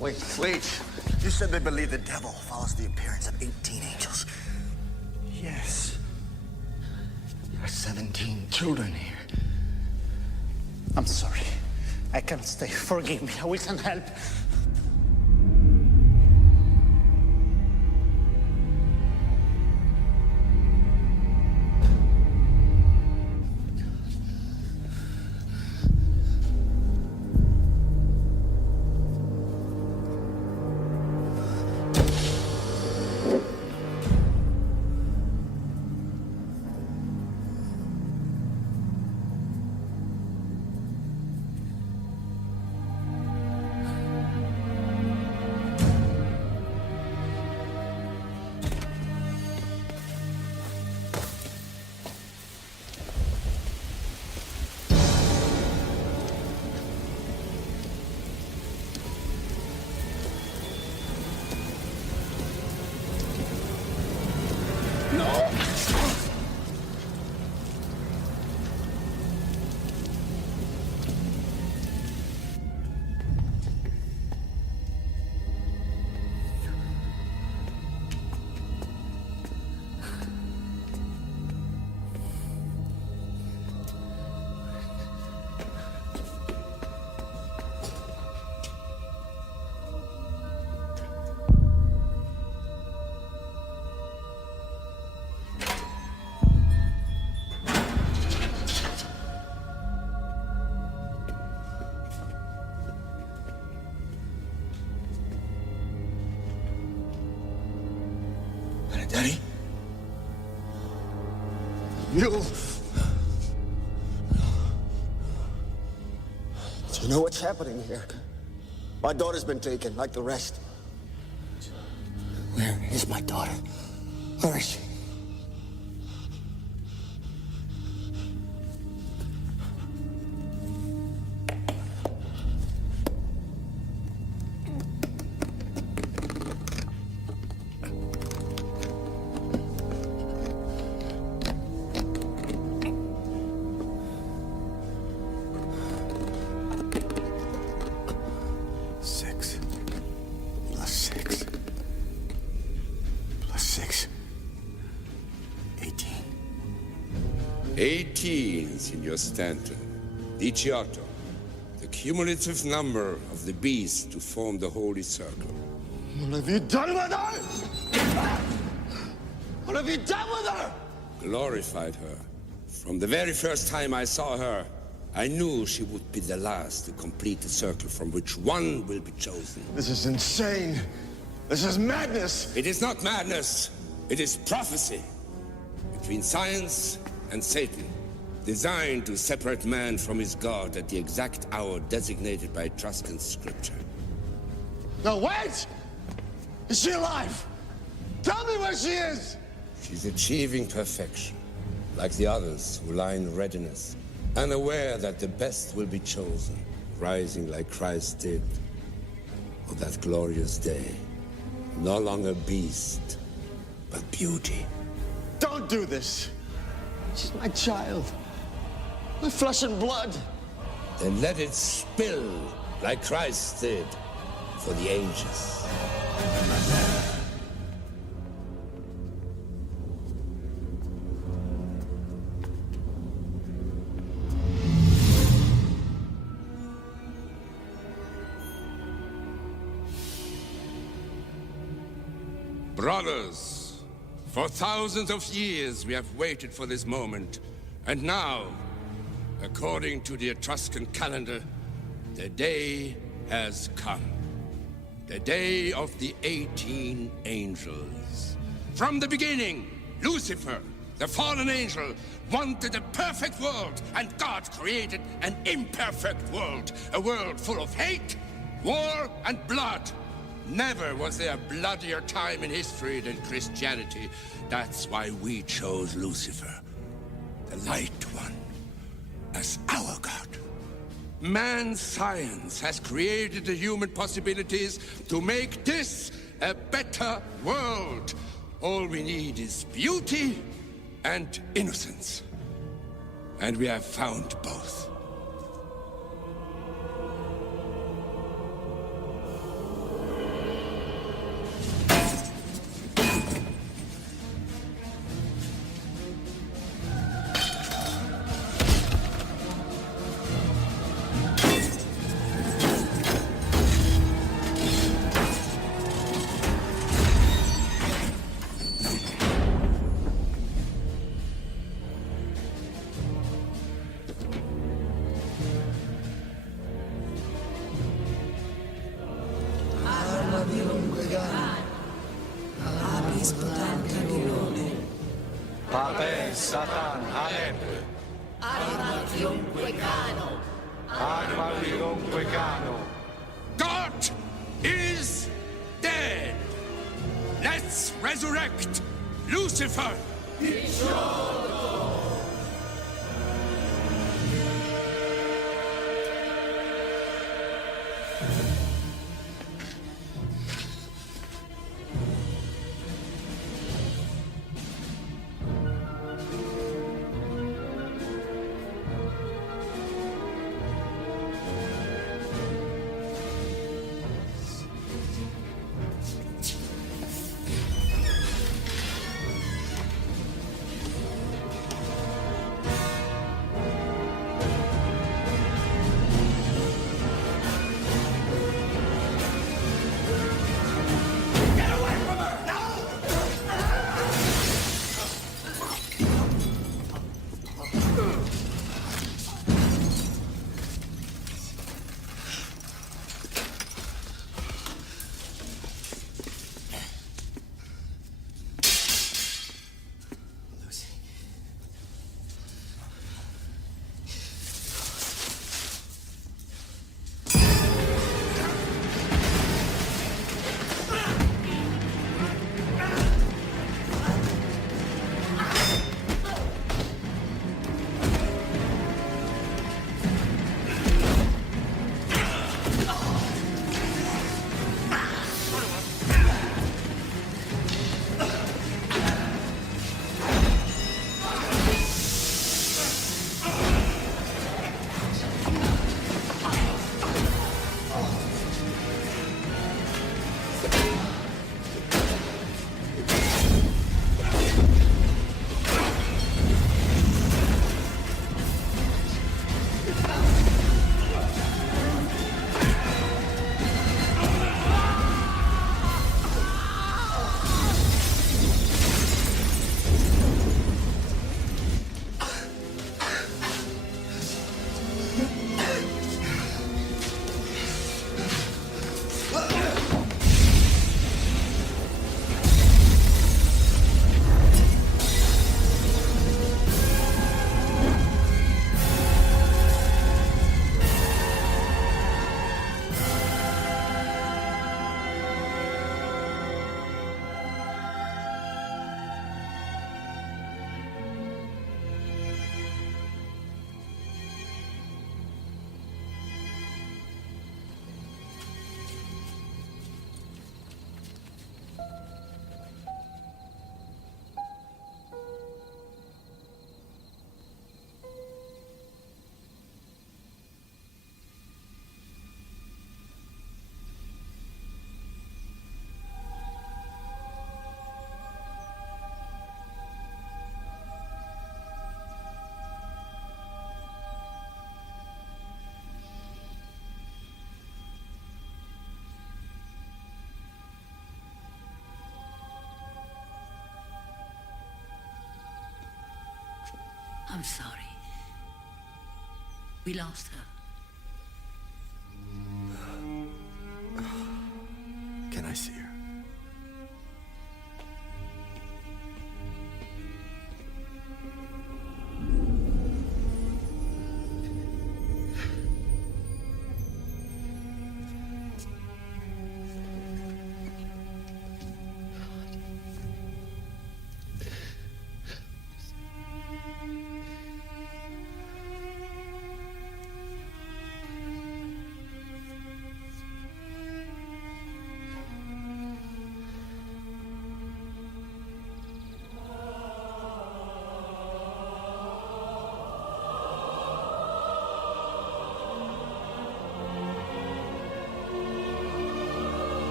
Wait, please. You said they believe the devil follows the appearance of 18 angels. Yes. There are 17 children here. I'm sorry. I cannot stay. Forgive me. I will send help. You... Do you know what's happening here? My daughter's been taken, like the rest. Where is my daughter? Where is she? Signor Stanton. Diciotto, the cumulative number of the beasts to form the Holy Circle. What have you done with her? What have you done with her? Glorified her. From the very first time I saw her, I knew she would be the last to complete the circle from which one will be chosen. This is insane. This is madness. It is not madness. It is prophecy between science and Satan, designed to separate man from his God at the exact hour designated by Etruscan scripture. No, wait! Is she alive? Tell me where she is! She's achieving perfection, like the others who lie in readiness, unaware that the best will be chosen, rising like Christ did on that glorious day. No longer beast, but beauty. Don't do this! She's my child. My flesh and blood. Then let it spill like Christ did for the ages. Brothers, for thousands of years we have waited for this moment, and now, according to the Etruscan calendar, the day has come. The day of the 18 angels. From the beginning, Lucifer, the fallen angel, wanted a perfect world, and God created an imperfect world. A world full of hate, war, and blood. Never was there a bloodier time in history than Christianity. That's why we chose Lucifer, the Light One, as our God. Man's science has created the human possibilities to make this a better world. All we need is beauty and innocence. And we have found both. Pape Satan Alep. Arma cano. God is dead. Let's resurrect Lucifer. I'm sorry. We lost her. Can I see her?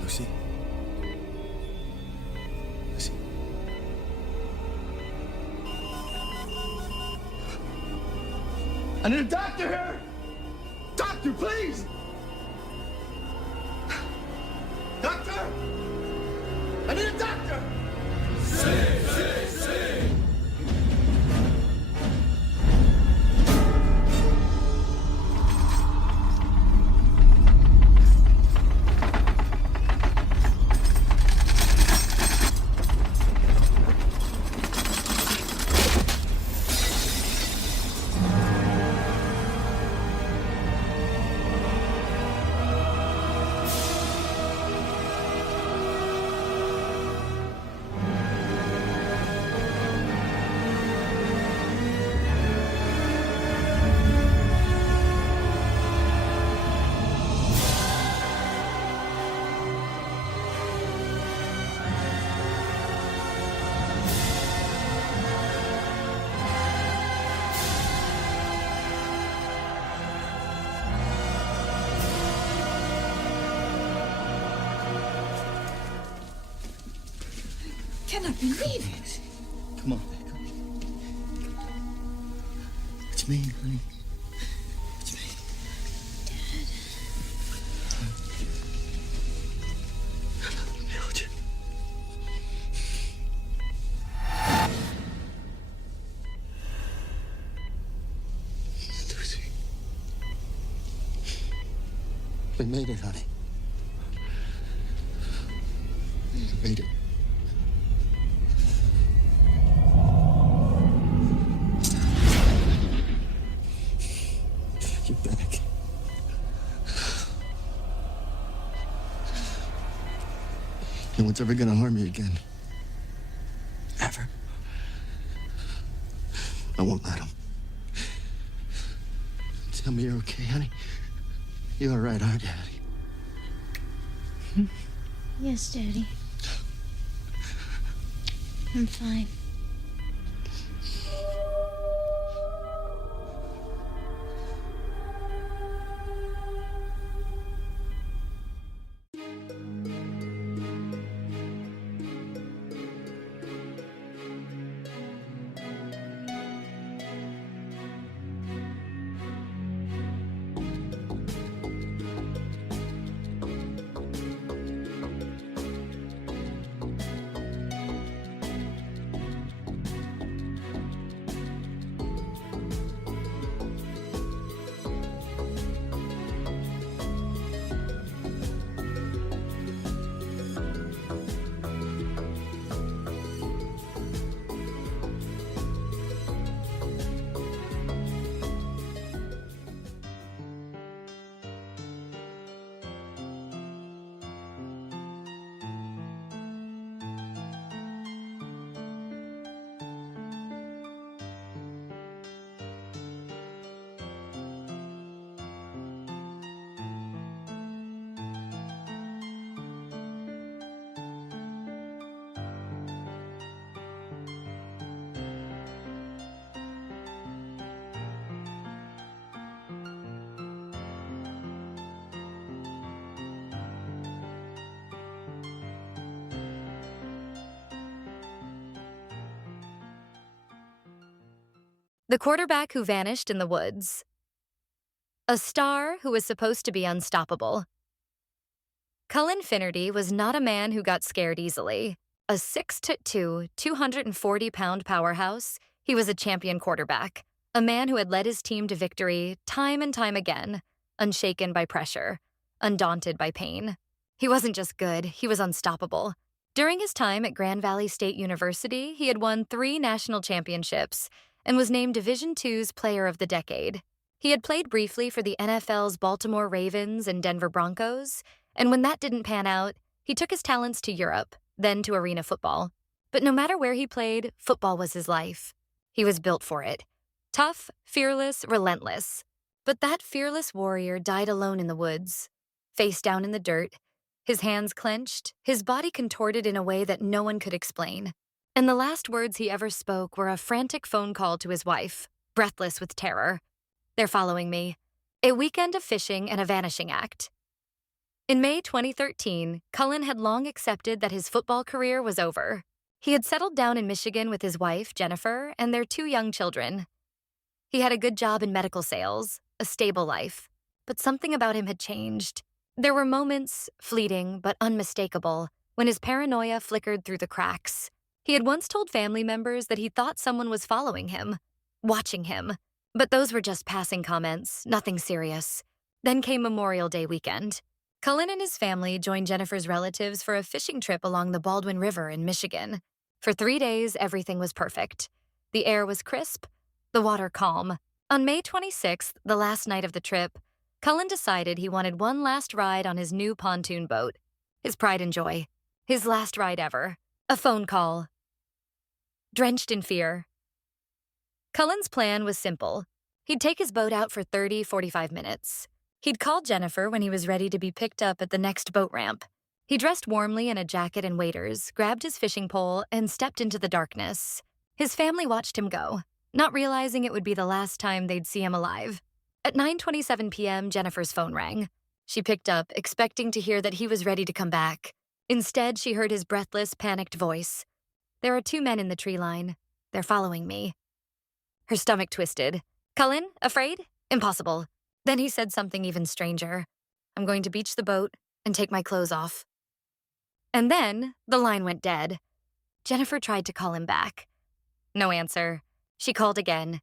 Lucy? Lucy? I need a doctor here! Doctor, please! Doctor! I need a doctor! Cannot believe it. Come on. It's me, honey. It's me. Mildred. Lucy. We made it, honey. We made it. You're back. No one's ever gonna harm you again. Ever. I won't let them. Tell me you're okay, honey. You're all right, aren't you, honey? Yes, Daddy. I'm fine. The quarterback who vanished in the woods. A star who was supposed to be unstoppable. Cullen Finnerty was not a man who got scared easily. A 6'2", 240-pound powerhouse, he was a champion quarterback, a man who had led his team to victory time and time again, unshaken by pressure, undaunted by pain. He wasn't just good, he was unstoppable. During his time at Grand Valley State University, he had won 3 national championships and was named Division II's Player of the Decade. He had played briefly for the NFL's Baltimore Ravens and Denver Broncos, and when that didn't pan out, he took his talents to Europe, then to arena football. But no matter where he played, football was his life. He was built for it. Tough, fearless, relentless. But that fearless warrior died alone in the woods, face down in the dirt, his hands clenched, his body contorted in a way that no one could explain. And the last words he ever spoke were a frantic phone call to his wife, breathless with terror. "They're following me. A weekend of fishing and a vanishing act." In May 2013, Cullen had long accepted that his football career was over. He had settled down in Michigan with his wife, Jennifer, and their 2 young children. He had a good job in medical sales, a stable life, but something about him had changed. There were moments, fleeting but unmistakable, when his paranoia flickered through the cracks. He had once told family members that he thought someone was following him, watching him, but those were just passing comments, nothing serious. Then came Memorial Day weekend. Cullen and his family joined Jennifer's relatives for a fishing trip along the Baldwin River in Michigan. For 3 days, everything was perfect. The air was crisp, the water calm. On May 26th, the last night of the trip, Cullen decided he wanted one last ride on his new pontoon boat. His pride and joy. His last ride ever. A phone call. Drenched in fear. Cullen's plan was simple. He'd take his boat out for 45 minutes. He'd called Jennifer when he was ready to be picked up at the next boat ramp. He dressed warmly in a jacket and waders, grabbed his fishing pole, and stepped into the darkness. His family watched him go, not realizing it would be the last time they'd see him alive. At 9:27 p.m., Jennifer's phone rang. She picked up, expecting to hear that he was ready to come back. Instead, she heard his breathless, panicked voice. "There are 2 men in the tree line. They're following me." Her stomach twisted. "Cullen, afraid? Impossible." Then he said something even stranger. "I'm going to beach the boat and take my clothes off." And then the line went dead. Jennifer tried to call him back. No answer. She called again.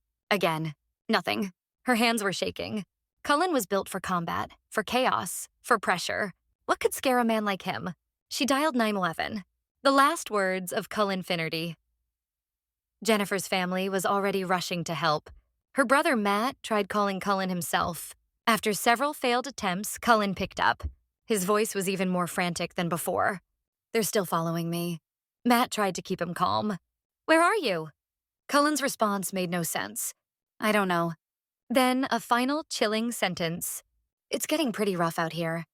Nothing. Her hands were shaking. Cullen was built for combat, for chaos, for pressure. What could scare a man like him? She dialed 911. The last words of Cullen Finnerty. Jennifer's family was already rushing to help. Her brother Matt tried calling Cullen himself. After several failed attempts, Cullen picked up. His voice was even more frantic than before. "They're still following me." Matt tried to keep him calm. "Where are you?" Cullen's response made no sense. "I don't know." Then a final chilling sentence. "It's getting pretty rough out here."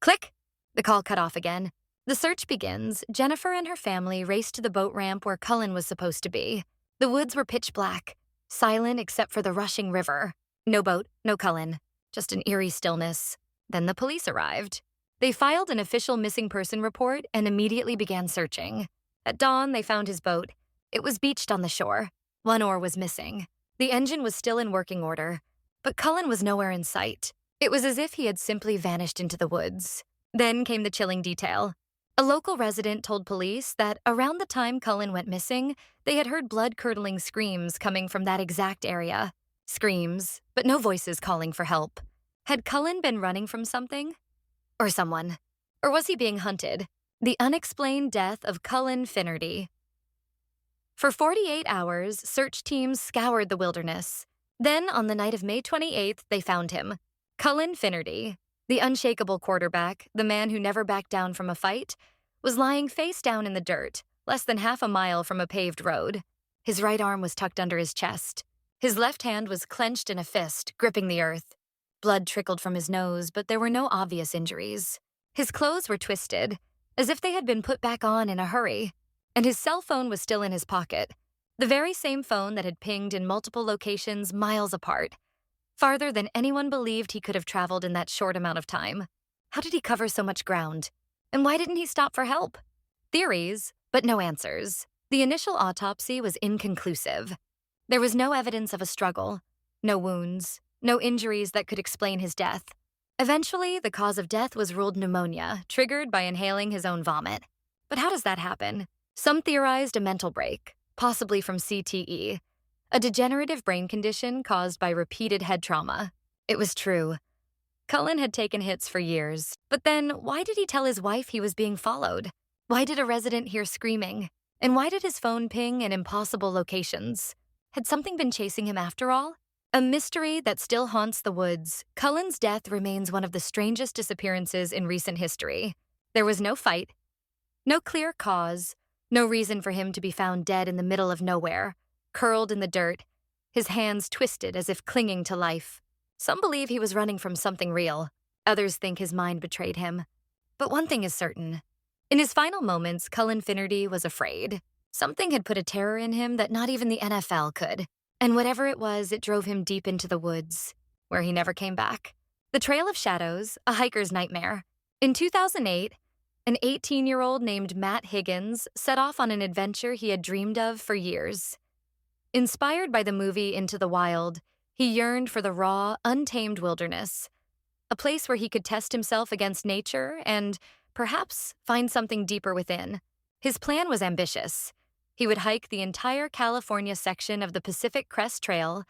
Click! The call cut off again. The search begins. Jennifer and her family race to the boat ramp where Cullen was supposed to be. The woods were pitch black, silent except for the rushing river. No boat, no Cullen, just an eerie stillness. Then the police arrived. They filed an official missing person report and immediately began searching. At dawn, they found his boat. It was beached on the shore. 1 oar was missing. The engine was still in working order, but Cullen was nowhere in sight. It was as if he had simply vanished into the woods. Then came the chilling detail. A local resident told police that around the time Cullen went missing, they had heard blood-curdling screams coming from that exact area. Screams, but no voices calling for help. Had Cullen been running from something? Or someone? Or was he being hunted? The unexplained death of Cullen Finnerty. For 48 hours, search teams scoured the wilderness. Then, on the night of May 28th, they found him. Cullen Finnerty, the unshakable quarterback, the man who never backed down from a fight, was lying face down in the dirt, less than half a mile from a paved road. His right arm was tucked under his chest. His left hand was clenched in a fist, gripping the earth. Blood trickled from his nose, but there were no obvious injuries. His clothes were twisted, as if they had been put back on in a hurry. And his cell phone was still in his pocket, the very same phone that had pinged in multiple locations miles apart, farther than anyone believed he could have traveled in that short amount of time. How did he cover so much ground? And why didn't he stop for help? Theories, but no answers. The initial autopsy was inconclusive. There was no evidence of a struggle, no wounds, no injuries that could explain his death. Eventually, the cause of death was ruled pneumonia, triggered by inhaling his own vomit. But how does that happen? Some theorized a mental break, possibly from CTE, a degenerative brain condition caused by repeated head trauma. It was true. Cullen had taken hits for years, but then why did he tell his wife he was being followed? Why did a resident hear screaming? And why did his phone ping in impossible locations? Had something been chasing him after all? A mystery that still haunts the woods, Cullen's death remains one of the strangest disappearances in recent history. There was no fight, no clear cause, no reason for him to be found dead in the middle of nowhere, curled in the dirt, his hands twisted as if clinging to life. Some believe he was running from something real. Others think his mind betrayed him. But one thing is certain. In his final moments, Cullen Finnerty was afraid. Something had put a terror in him that not even the NFL could. And whatever it was, it drove him deep into the woods, where he never came back. The Trail of Shadows, a hiker's nightmare. In 2008, an 18-year-old named Matt Higgins set off on an adventure he had dreamed of for years. Inspired by the movie Into the Wild, he yearned for the raw, untamed wilderness, a place where he could test himself against nature and, perhaps, find something deeper within. His plan was ambitious. He would hike the entire California section of the Pacific Crest Trail,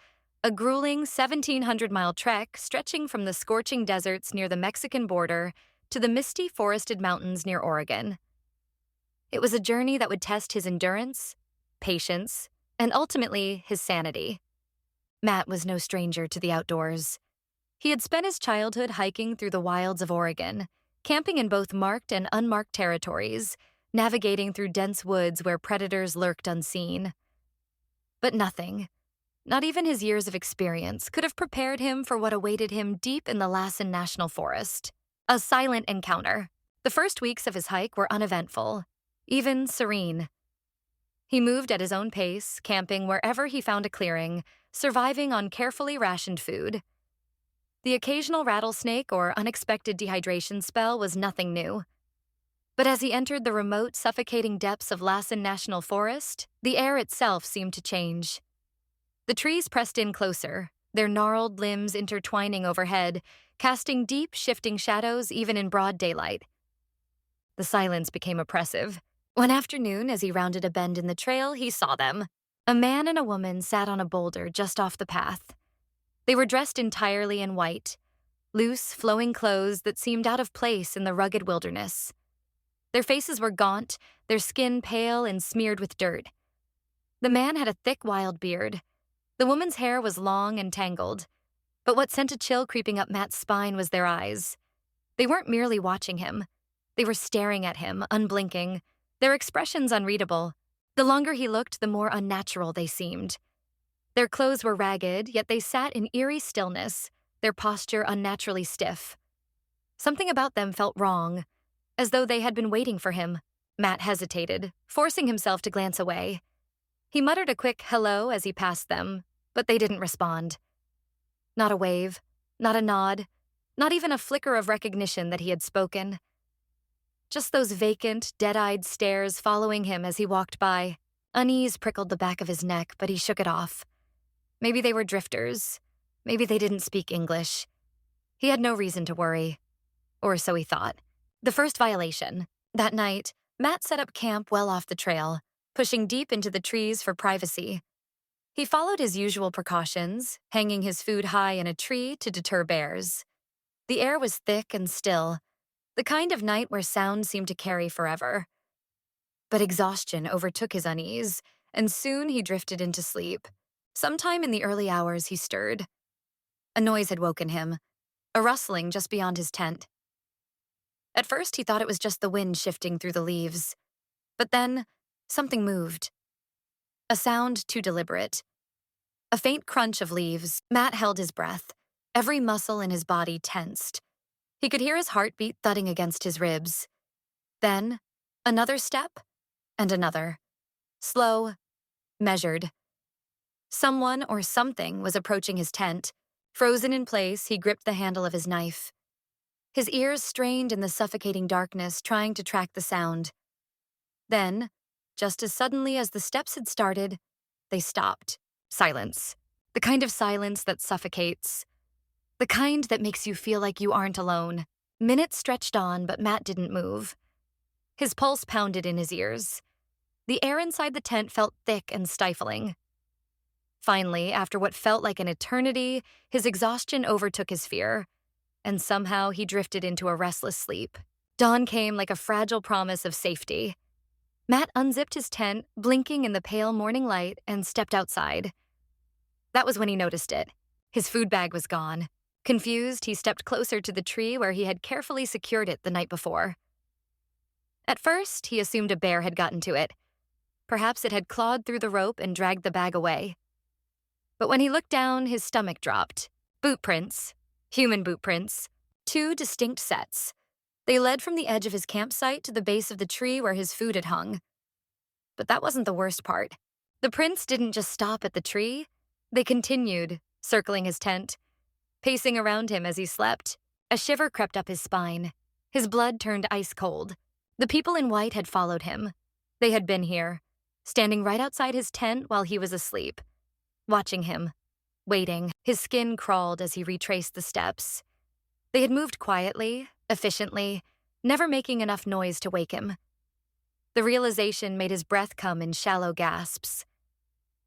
a grueling 1,700-mile trek stretching from the scorching deserts near the Mexican border to the misty forested mountains near Oregon. It was a journey that would test his endurance, patience, and ultimately his sanity. Matt was no stranger to the outdoors. He had spent his childhood hiking through the wilds of Oregon, camping in both marked and unmarked territories, navigating through dense woods where predators lurked unseen. But nothing, not even his years of experience, could have prepared him for what awaited him deep in the Lassen National Forest. A silent encounter. The first weeks of his hike were uneventful, even serene. He moved at his own pace, camping wherever he found a clearing, surviving on carefully rationed food. The occasional rattlesnake or unexpected dehydration spell was nothing new. But as he entered the remote, suffocating depths of Lassen National Forest, the air itself seemed to change. The trees pressed in closer, their gnarled limbs intertwining overhead, casting deep, shifting shadows even in broad daylight. The silence became oppressive. One afternoon, as he rounded a bend in the trail, he saw them. A man and a woman sat on a boulder just off the path. They were dressed entirely in white, loose, flowing clothes that seemed out of place in the rugged wilderness. Their faces were gaunt, their skin pale and smeared with dirt. The man had a thick, wild beard. The woman's hair was long and tangled. But what sent a chill creeping up Matt's spine was their eyes. They weren't merely watching him. They were staring at him, unblinking, their expressions unreadable. The longer he looked, the more unnatural they seemed. Their clothes were ragged, yet they sat in eerie stillness, their posture unnaturally stiff. Something about them felt wrong, as though they had been waiting for him. Matt hesitated, forcing himself to glance away. He muttered a quick hello as he passed them, but they didn't respond. Not a wave, not a nod, not even a flicker of recognition that he had spoken. Just those vacant, dead-eyed stares following him as he walked by. Unease prickled the back of his neck, but he shook it off. Maybe they were drifters. Maybe they didn't speak English. He had no reason to worry. Or so he thought. The first violation. That night, Matt set up camp well off the trail, pushing deep into the trees for privacy. He followed his usual precautions, hanging his food high in a tree to deter bears. The air was thick and still, the kind of night where sound seemed to carry forever. But exhaustion overtook his unease, and soon he drifted into sleep. Sometime in the early hours, he stirred. A noise had woken him, a rustling just beyond his tent. At first, he thought it was just the wind shifting through the leaves. But then, something moved. A sound too deliberate. A faint crunch of leaves. Matt held his breath. Every muscle in his body tensed. He could hear his heartbeat thudding against his ribs. Then, another step, and another. Slow, measured. Someone or something was approaching his tent. Frozen in place, he gripped the handle of his knife. His ears strained in the suffocating darkness, trying to track the sound. Then, just as suddenly as the steps had started, they stopped, Silence. The kind of silence that suffocates. The kind that makes you feel like you aren't alone. Minutes stretched on, but Matt didn't move. His pulse pounded in his ears. The air inside the tent felt thick and stifling. Finally, after what felt like an eternity, his exhaustion overtook his fear, and somehow he drifted into a restless sleep. Dawn came like a fragile promise of safety. Matt unzipped his tent, blinking in the pale morning light, and stepped outside. That was when he noticed it. His food bag was gone. Confused, he stepped closer to the tree where he had carefully secured it the night before. At first, he assumed a bear had gotten to it. Perhaps it had clawed through the rope and dragged the bag away. But when he looked down, his stomach dropped. Boot prints. Human boot prints. 2 distinct sets. They led from the edge of his campsite to the base of the tree where his food had hung. But that wasn't the worst part. The prints didn't just stop at the tree. They continued, circling his tent. Pacing around him as he slept, a shiver crept up his spine. His blood turned ice cold. The people in white had followed him. They had been here, standing right outside his tent while he was asleep. Watching him, waiting. His skin crawled as he retraced the steps. They had moved quietly, efficiently, never making enough noise to wake him. The realization made his breath come in shallow gasps.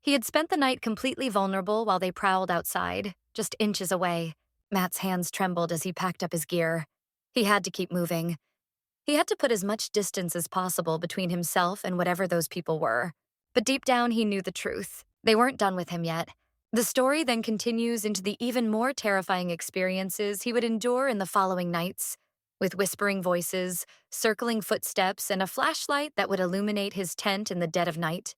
He had spent the night completely vulnerable while they prowled outside, just inches away. Matt's hands trembled as he packed up his gear. He had to keep moving. He had to put as much distance as possible between himself and whatever those people were. But deep down, he knew the truth. They weren't done with him yet. The story then continues into the even more terrifying experiences he would endure in the following nights, with whispering voices, circling footsteps, and a flashlight that would illuminate his tent in the dead of night.